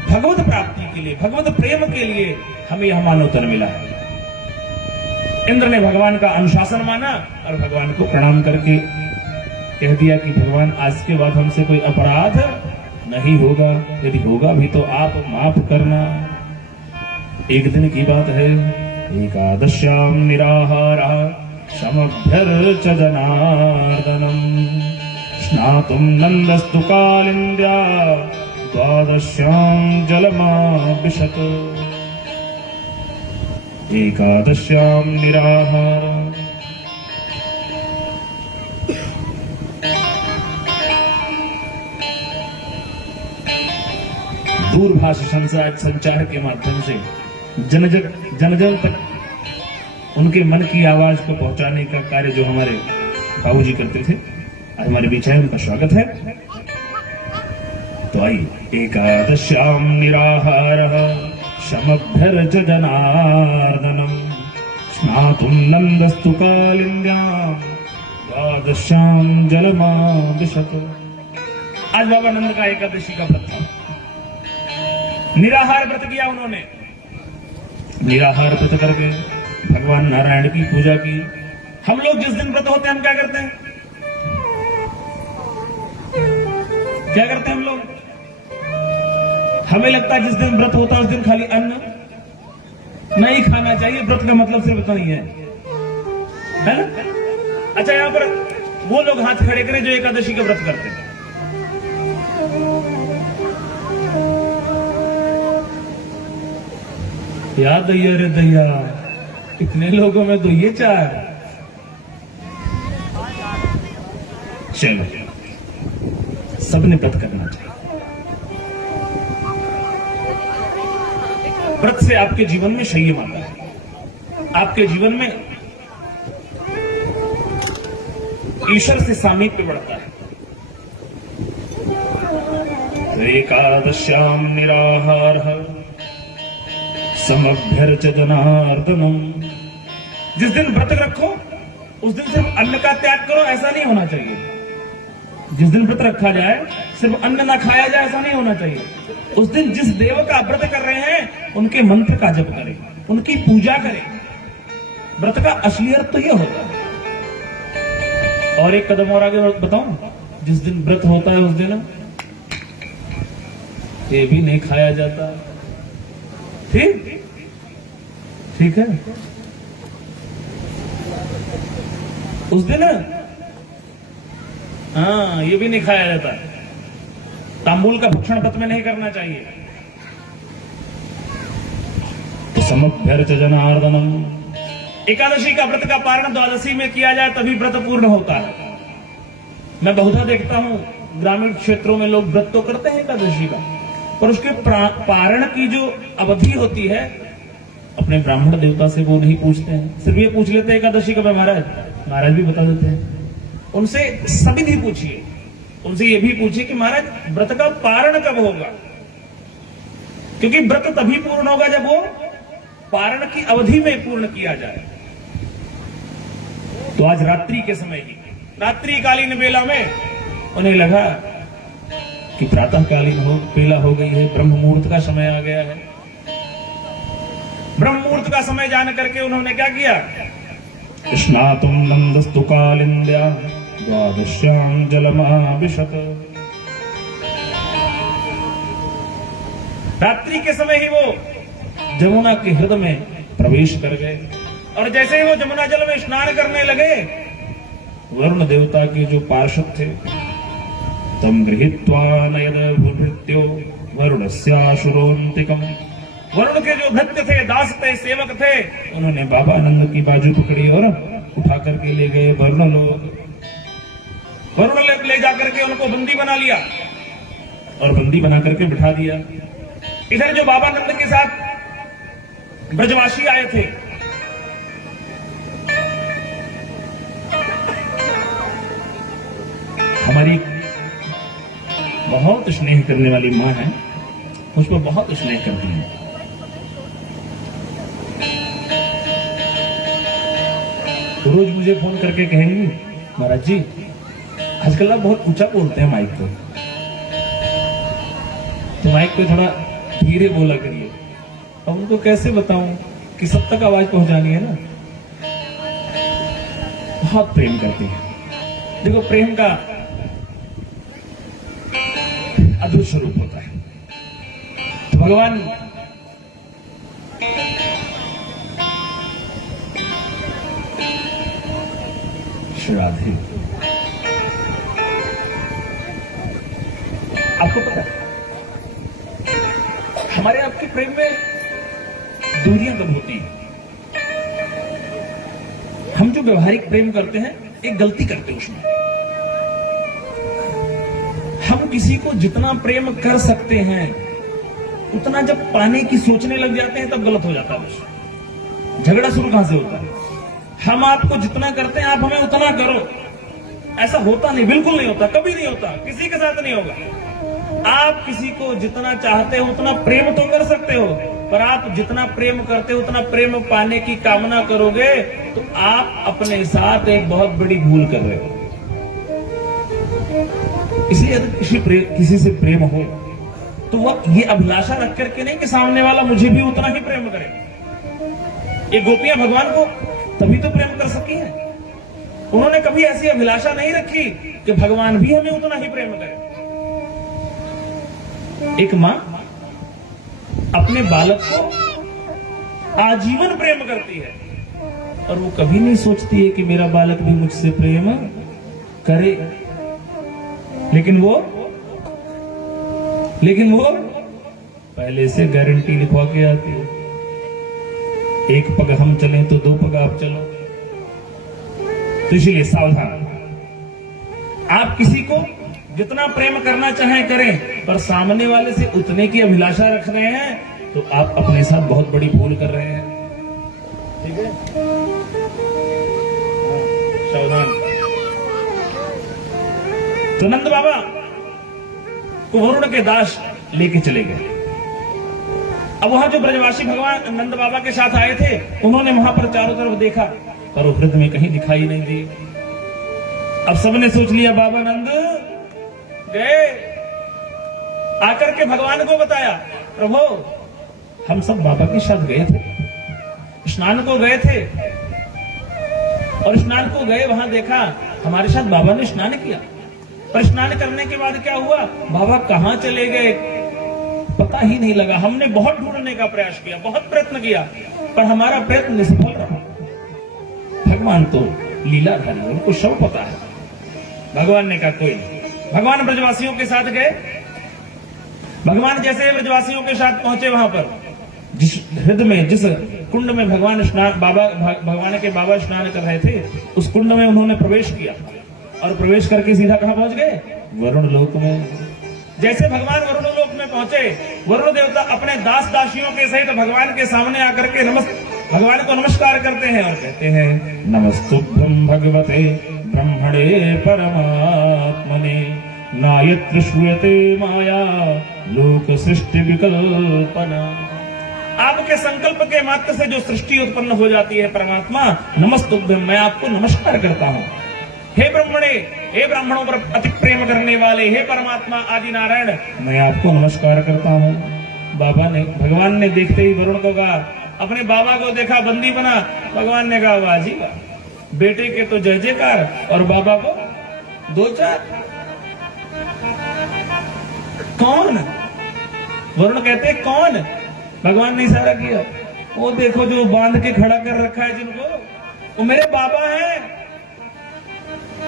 भगवत प्राप्ति के लिए, भगवत प्रेम के लिए हमें यह मानव तन मिला है। इंद्र ने भगवान का अनुशासन माना और भगवान को प्रणाम करके कह दिया कि भगवान आज के बाद हमसे कोई अपराध नहीं होगा, यदि होगा भी तो आप माफ करना। एक दिन की बात है, एकादश्याम निराहारा समभ्यर्च जनार्दनम, स्नातुम नंदस्तु कालिंद्या द्वादश्याम जलमापिशत। एकादश्याम निराहारा। दूरभाष संचार के माध्यम से जन जन तक उनके मन की आवाज को पहुंचाने का कार्य जो हमारे बाबूजी करते थे, आज हमारे बीच है, उनका स्वागत है। तो आइए, एकादश्याम निराहारः समभ्यर्च जनार्दनम, स्नातुम नंदस्तु कालिंद्यां द्वादश्याम जलमापिशत। आज बाबा नंद का एकादशी का व्रत था। निराहार व्रत किया उन्होंने। निराहार व्रत करके भगवान नारायण की पूजा की। हम लोग जिस दिन व्रत होते हैं हम क्या करते हैं? क्या करते हैं हम लोग? हमें लगता है जिस दिन व्रत होता है उस दिन खाली अन्न नहीं खाना चाहिए। व्रत का मतलब सिर्फ नहीं है ना? अच्छा, यहां पर वो लोग हाथ खड़े करें जो एकादशी का व्रत करते हैं। या दैया रे दैया, इतने लोगों में तो ये चार। चलो, सबने व्रत करना चाहिए। व्रत से आपके जीवन में संयम आता है, आपके जीवन में ईश्वर से सामीप्य बढ़ता है। एकादश्याम निराहारः समभ्यर्च जनार्दनम। जिस दिन व्रत रखो उस दिन सिर्फ अन्न का त्याग करो, ऐसा नहीं होना चाहिए। जिस दिन व्रत रखा जाए सिर्फ अन्न ना खाया जाए, ऐसा नहीं होना चाहिए। उस दिन जिस देव का व्रत कर रहे हैं उनके मंत्र का जप करें, उनकी पूजा करें। व्रत का असली अर्थ तो यह होता है। और एक कदम और आगे बताऊं, जिस दिन व्रत होता है उस दिन ये भी नहीं खाया जाता। ठीक है। उस दिन हाँ, ये भी नहीं खाया जाता। तांबूल का भक्षण व्रत में नहीं करना चाहिए। तो समभ्यर्च जनार्दनम। एकादशी का व्रत का पारण द्वादशी में किया जाए तभी व्रत पूर्ण होता है। मैं बहुधा देखता हूं ग्रामीण क्षेत्रों में लोग व्रत तो करते हैं एकादशी का, पर उसके पारण की जो अवधि होती है अपने ब्राह्मण देवता से वो नहीं पूछते हैं, सिर्फ ये पूछ लेते हैं एकादशी कब है महाराज, महाराज भी बता देते हैं। उनसे सविधि पूछिए, उनसे ये भी पूछिए कि महाराज व्रत का पारण कब होगा, क्योंकि व्रत तभी पूर्ण होगा जब वो पारण की अवधि में पूर्ण किया जाए। तो आज रात्रि के समय ही, रात्रिकालीन बेला में उन्हें लगा कि प्रातःकालीन बेला हो गई है, ब्रह्म मुहूर्त का समय आ गया है। ब्रह्म मुहूर्त का समय जान करके उन्होंने क्या किया, स्नातुम नंदस्तु कालिंद्या द्वादश्याम जलमाभिषत। रात्रि के समय ही वो जमुना के हृदय में प्रवेश कर गए, और जैसे ही वो जमुना जल में स्नान करने लगे, वरुण देवता के जो पार्षद थे, तम गृहीत्वा नयद भूभृत्यो वरुणस्याशुरोन्तिकम, वरुण के जो भृत्य थे, दास थे, सेवक थे, उन्होंने बाबा नंद की बाजू पकड़ी और उठा करके ले गए वरुण लोग। वरुण ले जाकर के उनको बंदी बना लिया और बंदी बना करके बिठा दिया। इधर जो बाबा नंद के साथ ब्रजवासी आए थे, हमारी बहुत स्नेह करने वाली मां है, मुझ पर बहुत स्नेह करती है। तो रोज मुझे फोन करके कहेंगी, महाराज जी आजकल आप बहुत ऊंचा बोलते हैं माइक को, तो माइक पे थोड़ा धीरे बोला करिए। अब उनको कैसे बताऊं कि सब तक आवाज पहुंचानी है ना। बहुत प्रेम करते हैं। देखो प्रेम का अद्भुत स्वरूप होता है। तो भगवान श्री राधे, आपको पता है हमारे आपके प्रेम में दूरियां कब होती हैं। हम जो व्यवहारिक प्रेम करते हैं एक गलती करते हैं उसमें। हम किसी को जितना प्रेम कर सकते हैं उतना जब पाने की सोचने लग जाते हैं तब गलत हो जाता है। बस झगड़ा शुरू कहां से होता है। हम आपको जितना करते हैं आप हमें उतना करो, ऐसा होता नहीं, बिल्कुल नहीं होता, कभी नहीं होता, किसी के साथ नहीं होगा। आप किसी को जितना चाहते हो उतना प्रेम तो कर सकते हो, पर आप जितना प्रेम करते हो उतना प्रेम पाने की कामना करोगे तो आप अपने साथ एक बहुत बड़ी भूल कर रहे हो। इसलिए यदि किसी से प्रेम हो तो वो ये अभिलाषा रख करके नहीं कि सामने वाला मुझे भी उतना ही प्रेम करे। ये गोपियां भगवान को तभी तो प्रेम कर सकी हैं, उन्होंने कभी ऐसी अभिलाषा नहीं रखी कि भगवान भी हमें उतना ही प्रेम करे। एक मां अपने बालक को आजीवन प्रेम करती है और वो कभी नहीं सोचती है कि मेरा बालक भी मुझसे प्रेम करे, लेकिन वो पहले से गारंटी लिखवा के आती है, एक पग हम चलें तो दो पग आप चलो। तो इसलिए सावधान, आप किसी को जितना प्रेम करना चाहें करें, पर सामने वाले से उतने की अभिलाषा रख रहे हैं तो आप अपने साथ बहुत बड़ी भूल कर रहे हैं। ठीक है, सावधान। तो नंद बाबा को वरुण के दास लेके चले गए। अब वहां जो ब्रजवासी भगवान नंद बाबा के साथ आए थे उन्होंने वहां पर चारों तरफ देखा पर हृदय में कहीं दिखाई नहीं दी। अब सबने सोच लिया बाबा नंद गए। आकर के भगवान को बताया, प्रभु हम सब बाबा के साथ गए थे, स्नान को गए थे, और स्नान को गए वहां देखा हमारे साथ बाबा ने स्नान किया, पर स्नान करने के बाद क्या हुआ, बाबा कहां चले गए पता ही नहीं लगा। हमने बहुत ढूंढने का प्रयास किया, बहुत प्रयत्न किया, पर हमारा प्रयत्न निष्फल रहा। भगवान तो लीलाधारी, उनको सब पता है। भगवान ने कहा कोई नहीं। भगवान ब्रजवासियों के साथ गए। भगवान जैसे ब्रजवासियों के साथ पहुंचे, वहां पर जिस हृदय में, जिस कुंड में भगवान के बाबा स्नान कर रहे थे, उस कुंड में उन्होंने प्रवेश किया और प्रवेश करके सीधा कहां पहुंच गए, वरुण लोक में। जैसे भगवान वरुण लोक में पहुंचे, वरुण देवता अपने दास दासियों के सहित भगवान के सामने आकर के भगवान को नमस्कार करते हैं और कहते हैं, नमस्तुभ्यं भगवते ब्रह्मणे परमात्मने, नायत्र श्रूयते माया लोक सृष्टि विकल्पना। आपके संकल्प के मात्र से जो सृष्टि उत्पन्न हो जाती है परमात्मा, नमस्तुभ्यं, मैं आपको नमस्कार करता हूं। हे ब्रह्मणे, हे ब्राह्मणों पर अति प्रेम करने वाले, हे परमात्मा आदि नारायण, मैं आपको नमस्कार करता हूं। भगवान ने देखते ही वरुण को कहा, अपने बाबा को देखा बंदी बना, भगवान ने कहा, वाह जी वाह, बेटे के तो जय जयकार और बाबा को दो चार। कौन? वरुण कहते कौन? भगवान ने इशारा किया, वो देखो जो बांध के खड़ा कर रखा है जिनको, वो मेरे बाबा हैं।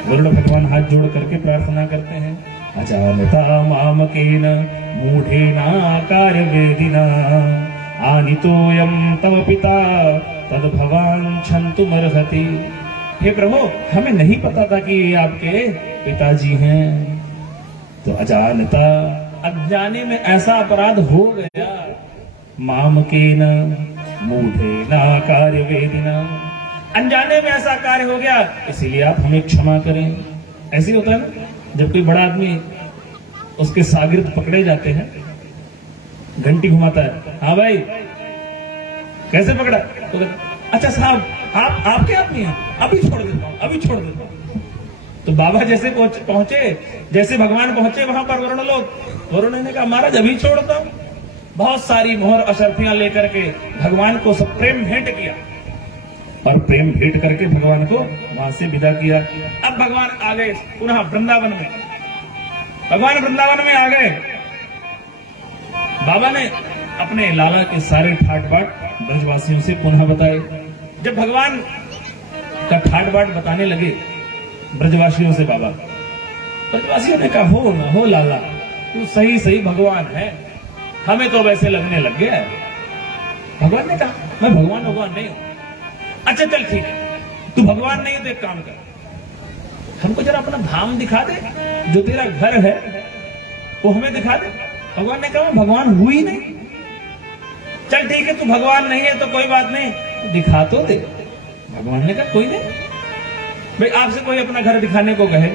वरुण भगवान हाथ जोड़ करके प्रार्थना करते हैं, अजानता मामकेन मूढ़ेना कार्यवेदिना आनितोयम तव पिता तद भवान क्षन्तुमर्हति। हे प्रभु, हमें नहीं पता था कि ये आपके पिताजी हैं। तो अजानता, अज्ञानी में ऐसा अपराध हो गया, मामकेन मूढ़ेना कार्यवेदिना, अनजाने में ऐसा कार्य हो गया, इसीलिए आप हमें क्षमा करें। ऐसे होता है ना, जब कोई बड़ा आदमी उसके शागिर्द पकड़े जाते हैं, घंटी घुमाता है, हाँ भाई कैसे पकड़ा, तो अच्छा साहब आप आपके आदमी हैं, अभी छोड़ देता हूं, अभी छोड़ देता हूं। तो बाबा जैसे पहुंचे, जैसे भगवान पहुंचे वहां पर वरुण लोग, वरुण ने कहा, महाराज अभी छोड़ता हूं। बहुत सारी मोहर अशर्फियां लेकर के भगवान को सब प्रेम भेंट किया और प्रेम भेंट करके भगवान को वहां से विदा किया। अब भगवान आ गए पुनः वृंदावन में। भगवान वृंदावन में आ गए, बाबा ने अपने लाला के सारे ठाट बाट ब्रजवासियों से पुनः बताए। जब भगवान का ठाट बाट बताने लगे ब्रजवासियों से बाबा, ब्रजवासियों ने कहा, हो ना हो लाला, तू सही सही भगवान है, हमें तो वैसे लगने लग गया है। भगवान ने कहा, मैं भगवान नहीं हूं। अच्छा चल ठीक है, तू भगवान नहीं तो एक काम कर, हमको जरा अपना धाम दिखा दे, जो तेरा घर है वो हमें दिखा दे। भगवान ने कहा, भगवान हुई नहीं। चल ठीक है, तू भगवान नहीं है तो कोई बात नहीं, दिखा तो दे। भगवान ने कहा, कोई नहीं भाई, आपसे कोई अपना घर दिखाने को कहे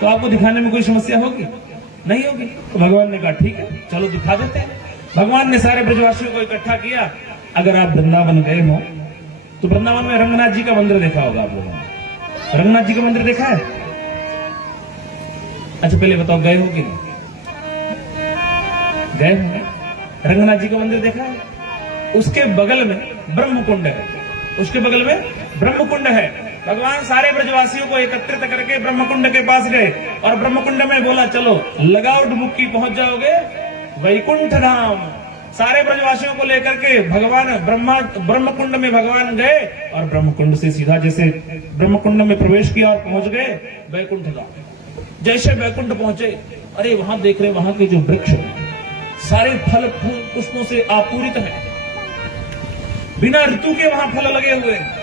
तो आपको दिखाने में कोई समस्या होगी? नहीं होगी। तो भगवान ने कहा, ठीक है चलो दिखा देते हैं। भगवान ने सारे ब्रजवासियों को इकट्ठा किया। अगर आप वृंदावन गए हो तो वृंदावन में रंगनाथ जी का मंदिर देखा होगा आप लोगों ने। रंगनाथ जी का मंदिर देखा है? अच्छा पहले बताओ, गए हो कि नहीं? गए हो? रंगनाथ जी का मंदिर देखा है? उसके बगल में ब्रह्मकुंड है, उसके बगल में ब्रह्मकुंड है। भगवान सारे ब्रजवासियों को एकत्रित करके ब्रह्मकुंड के पास गए और ब्रह्मकुंड में बोला, चलो लगाओ डुबकी, पहुंच जाओगे वैकुंठ धाम। सारे ब्रजवासियों को लेकर के भगवान ब्रह्मकुंड में भगवान गए और ब्रह्मकुंड से सीधा जैसे ब्रह्मकुंड में प्रवेश किया और पहुंच गए वैकुंठ धाम। जैसे वैकुंठ पहुंचे, अरे वहां देख रहे, वहां के जो वृक्ष सारे फल फूल पुष्पों से आपूरित हैं, बिना ऋतु के वहां फल लगे हुए हैं,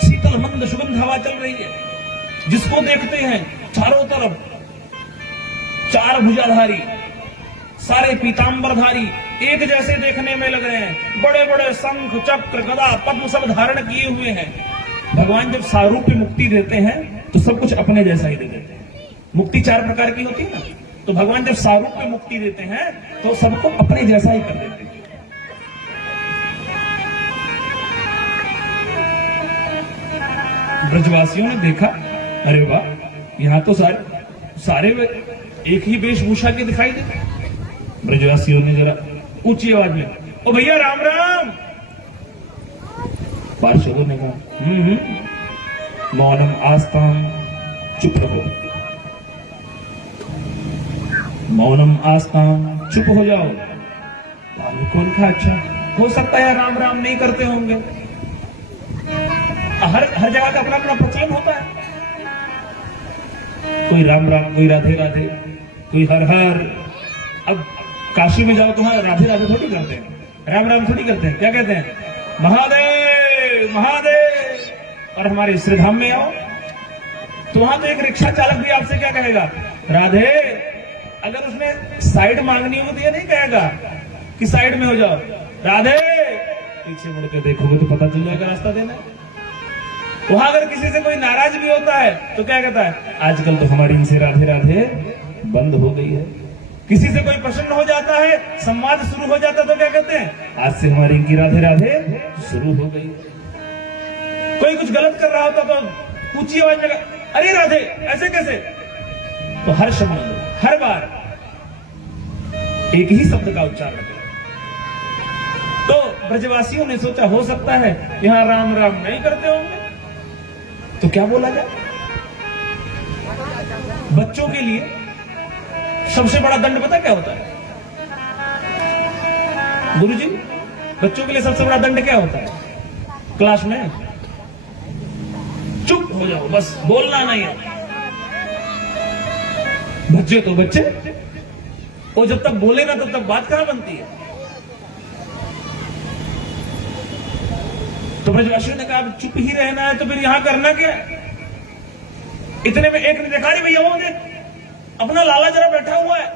शीतल मंद सुगंध हवा चल रही है। जिसको देखते हैं चारों तरफ चार भुजाधारी, सारे पीतांबरधारी एक जैसे देखने में लग रहे हैं। बड़े बड़े शंख चक्र गदा पद्म सब धारण किए हुए हैं। भगवान जब सारूप्य मुक्ति देते हैं तो सब कुछ अपने जैसा ही दे देते हैं। मुक्ति चार प्रकार की होती है ना, तो भगवान जब सारूप्य मुक्ति देते हैं तो सबको अपने जैसा ही कर देते हैं। ब्रजवासियों ने देखा, अरे वाह, यहाँ तो सारे एक ही वेशभूषा के दिखाई देते। ब्रजवासियों ने जरा ऊंची आवाज में, ओ भैया राम राम। पार्षदों ने कहा, मौनम आस्ताम, चुप रहो, मौनम आस्ताम, चुप हो जाओ। कौन कहा, अच्छा हो सकता है राम राम नहीं करते होंगे। हर जगह का अपना अपना प्रचलन होता है, कोई राम राम, कोई राधे राधे, कोई हर हर। अब काशी में जाओ तो वहां राधे राधे थोड़ी करते हैं, राम राम थोड़ी करते हैं, क्या कहते हैं, महादेव महादेव। और हमारे श्रीधाम में आओ, तो वहां तो एक रिक्शा चालक भी आपसे क्या कहेगा, राधे। अगर उसने साइड मांगनी होगी तो ये नहीं कहेगा कि साइड में हो जाओ, राधे। पीछे मुड़ के देखोगे तो पता चल जाएगा रास्ता देना है। वहां अगर किसी से कोई नाराज भी होता है तो क्या कहता है, आजकल तो हमारी इनसे राधे राधे बंद हो गई है। किसी से कोई प्रसन्न हो जाता है, संवाद शुरू हो जाता है तो क्या कहते हैं, आज से हमारी इनकी राधे राधे शुरू हो गई है। कोई कुछ गलत कर रहा होता तो ऊंची आवाज में, अरे राधे ऐसे कैसे। तो हर शब्द हर बार एक ही शब्द का उच्चारण करें। तो ब्रजवासियों ने सोचा हो सकता है यहां राम राम नहीं करते होंगे, तो क्या बोला जाए। बच्चों के लिए सबसे बड़ा दंड पता क्या होता है गुरुजी? बच्चों के लिए सबसे बड़ा दंड क्या होता है? क्लास में चुप हो जाओ, बस बोलना नहीं है। बच्चे तो बच्चे, वो जब तक बोले ना तब तक बात कहां बनती है। तो ब्रजवासियों ने कहा चुप ही रहना है तो फिर यहां करना क्या है। इतने में एक ने देखा, नहीं भैया वो देख अपना लाला जरा बैठा हुआ है,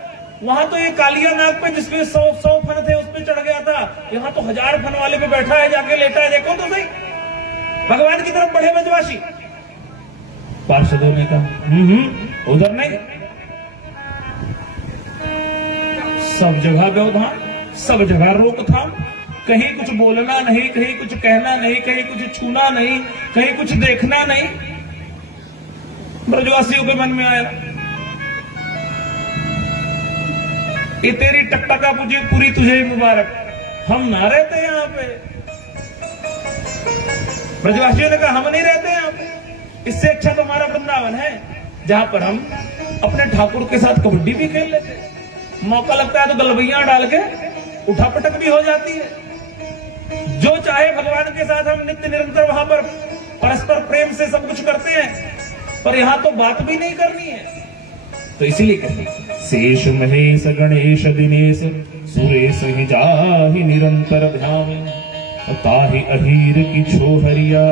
वहां तो ये कालिया नाग पे जिसपे 100 फन थे उस पे चढ़ गया था, यहां तो 1000 फन वाले पे बैठा है, जाके लेटा है, देखो तो सही। भगवान की तरफ बढ़े ब्रजवासी। पार्षदों ने कहा उधर नहीं, सब जगह व्यवधान, सब जगह रोकथाम, कहीं कुछ बोलना नहीं, कहीं कुछ कहना नहीं, कहीं कुछ छूना नहीं, कहीं कुछ देखना नहीं। ब्रजवासियों के मन में आया, ये तेरी टकटका पूरी तुझे मुबारक, हम ना रहते यहां पे। ब्रजवासियों ने कहा हम नहीं रहते यहां पे, इससे अच्छा तो हमारा वृंदावन है जहां पर हम अपने ठाकुर के साथ कबड्डी भी खेल लेते हैं, मौका लगता है तो गलबैया डाल के उठापटक भी हो जाती है। जो चाहे भगवान के साथ हम नित्य निरंतर वहां पर परस्पर प्रेम से सब कुछ करते हैं, पर यहां तो बात भी नहीं करनी है। तो इसीलिए कहते शेष महेश गणेश दिनेश सुरेश ही जाहि निरंतर ध्यान, ताहि अहीर की छोहरिया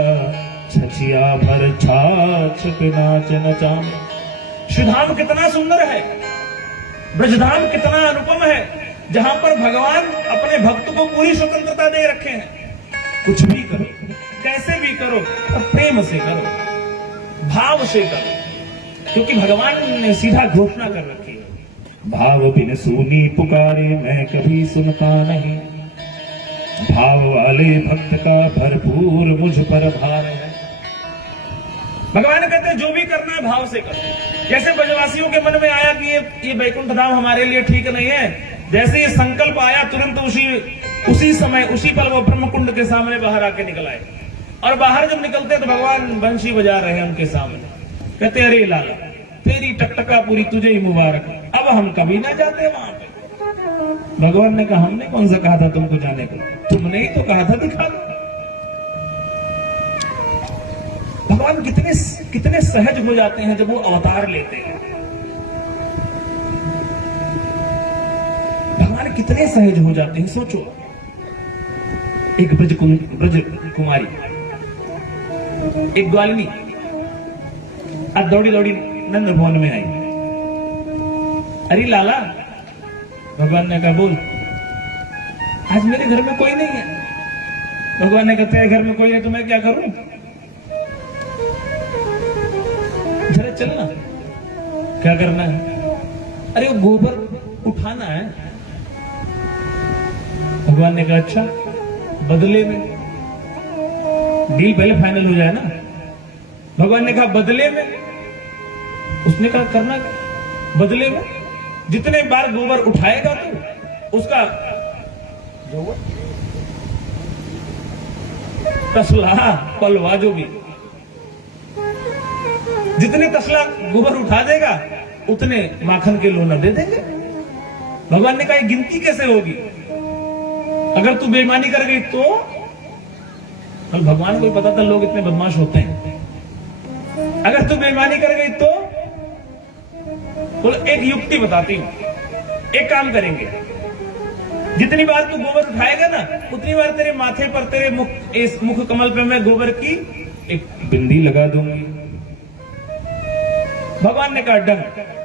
छछिया भर छाछ पे नाच नचाम। श्रीधाम कितना सुंदर है, ब्रजधाम कितना अनुपम है, जहां पर भगवान अपने भक्त को पूरी स्वतंत्रता दे रखे हैं। कुछ भी करो, कैसे भी करो, और प्रेम से करो, भाव से करो, क्योंकि भगवान ने सीधा घोषणा कर रखी है, भाव बिन सुनी पुकारे मैं कभी सुनता नहीं, भाव वाले भक्त का भरपूर मुझ पर भार है। भगवान कहते हैं जो भी करना है भाव से करो। जैसे ब्रजवासियों के मन में आया कि ये वैकुंठ धाम हमारे लिए ठीक नहीं है, जैसे ये संकल्प आया तुरंत उसी समय उसी पल वो ब्रह्मकुंड के सामने बाहर आके निकल आए। और बाहर जब निकलते तो भगवान बंशी बजा रहे हैं उनके सामने, कहते अरे लाला तेरी टकटका पूरी तुझे ही मुबारक, अब हम कभी ना जाते वहां पे। भगवान ने कहा हमने कौन सा कहा था तुमको जाने को, तुमने ही तो कहा था दिखा दो। भगवान कितने सहज हो जाते हैं जब वो अवतार लेते हैं। भगवान कितने सहज हो जाते हैं, सोचो। एक ब्रज कुमारी, एक ग्वालिनी आज दौड़ी दौड़ी नंद भवन में आई। अरे लाला, भगवान ने कहा बोल, आज मेरे घर में कोई नहीं है। भगवान ने कहा तेरे घर में कोई है तो मैं क्या करूं, जरा चलना। क्या करना है? अरे वो गोबर उठाना है। भगवान ने कहा अच्छा, बदले में डील पहले फाइनल हो जाए ना। भगवान ने कहा बदले में, उसने कहा करना क्या? बदले में जितने बार गोबर उठाएगा तो उसका तसला पलवा जो भी जितने तसला गोबर उठा देगा उतने माखन के लोना दे देंगे। भगवान ने कहा गिनती कैसे होगी, अगर तू बेईमानी कर गई तो। और भगवान को पता था लोग इतने बदमाश होते हैं। अगर तू बेईमानी कर गई तो बोलो एक युक्ति बताती हूं, एक काम करेंगे, जितनी बार तू गोबर उठाएगा ना उतनी बार तेरे माथे पर, तेरे मुख कमल पे मैं गोबर की एक बिंदी लगा दूंगी। भगवान ने कहा डन।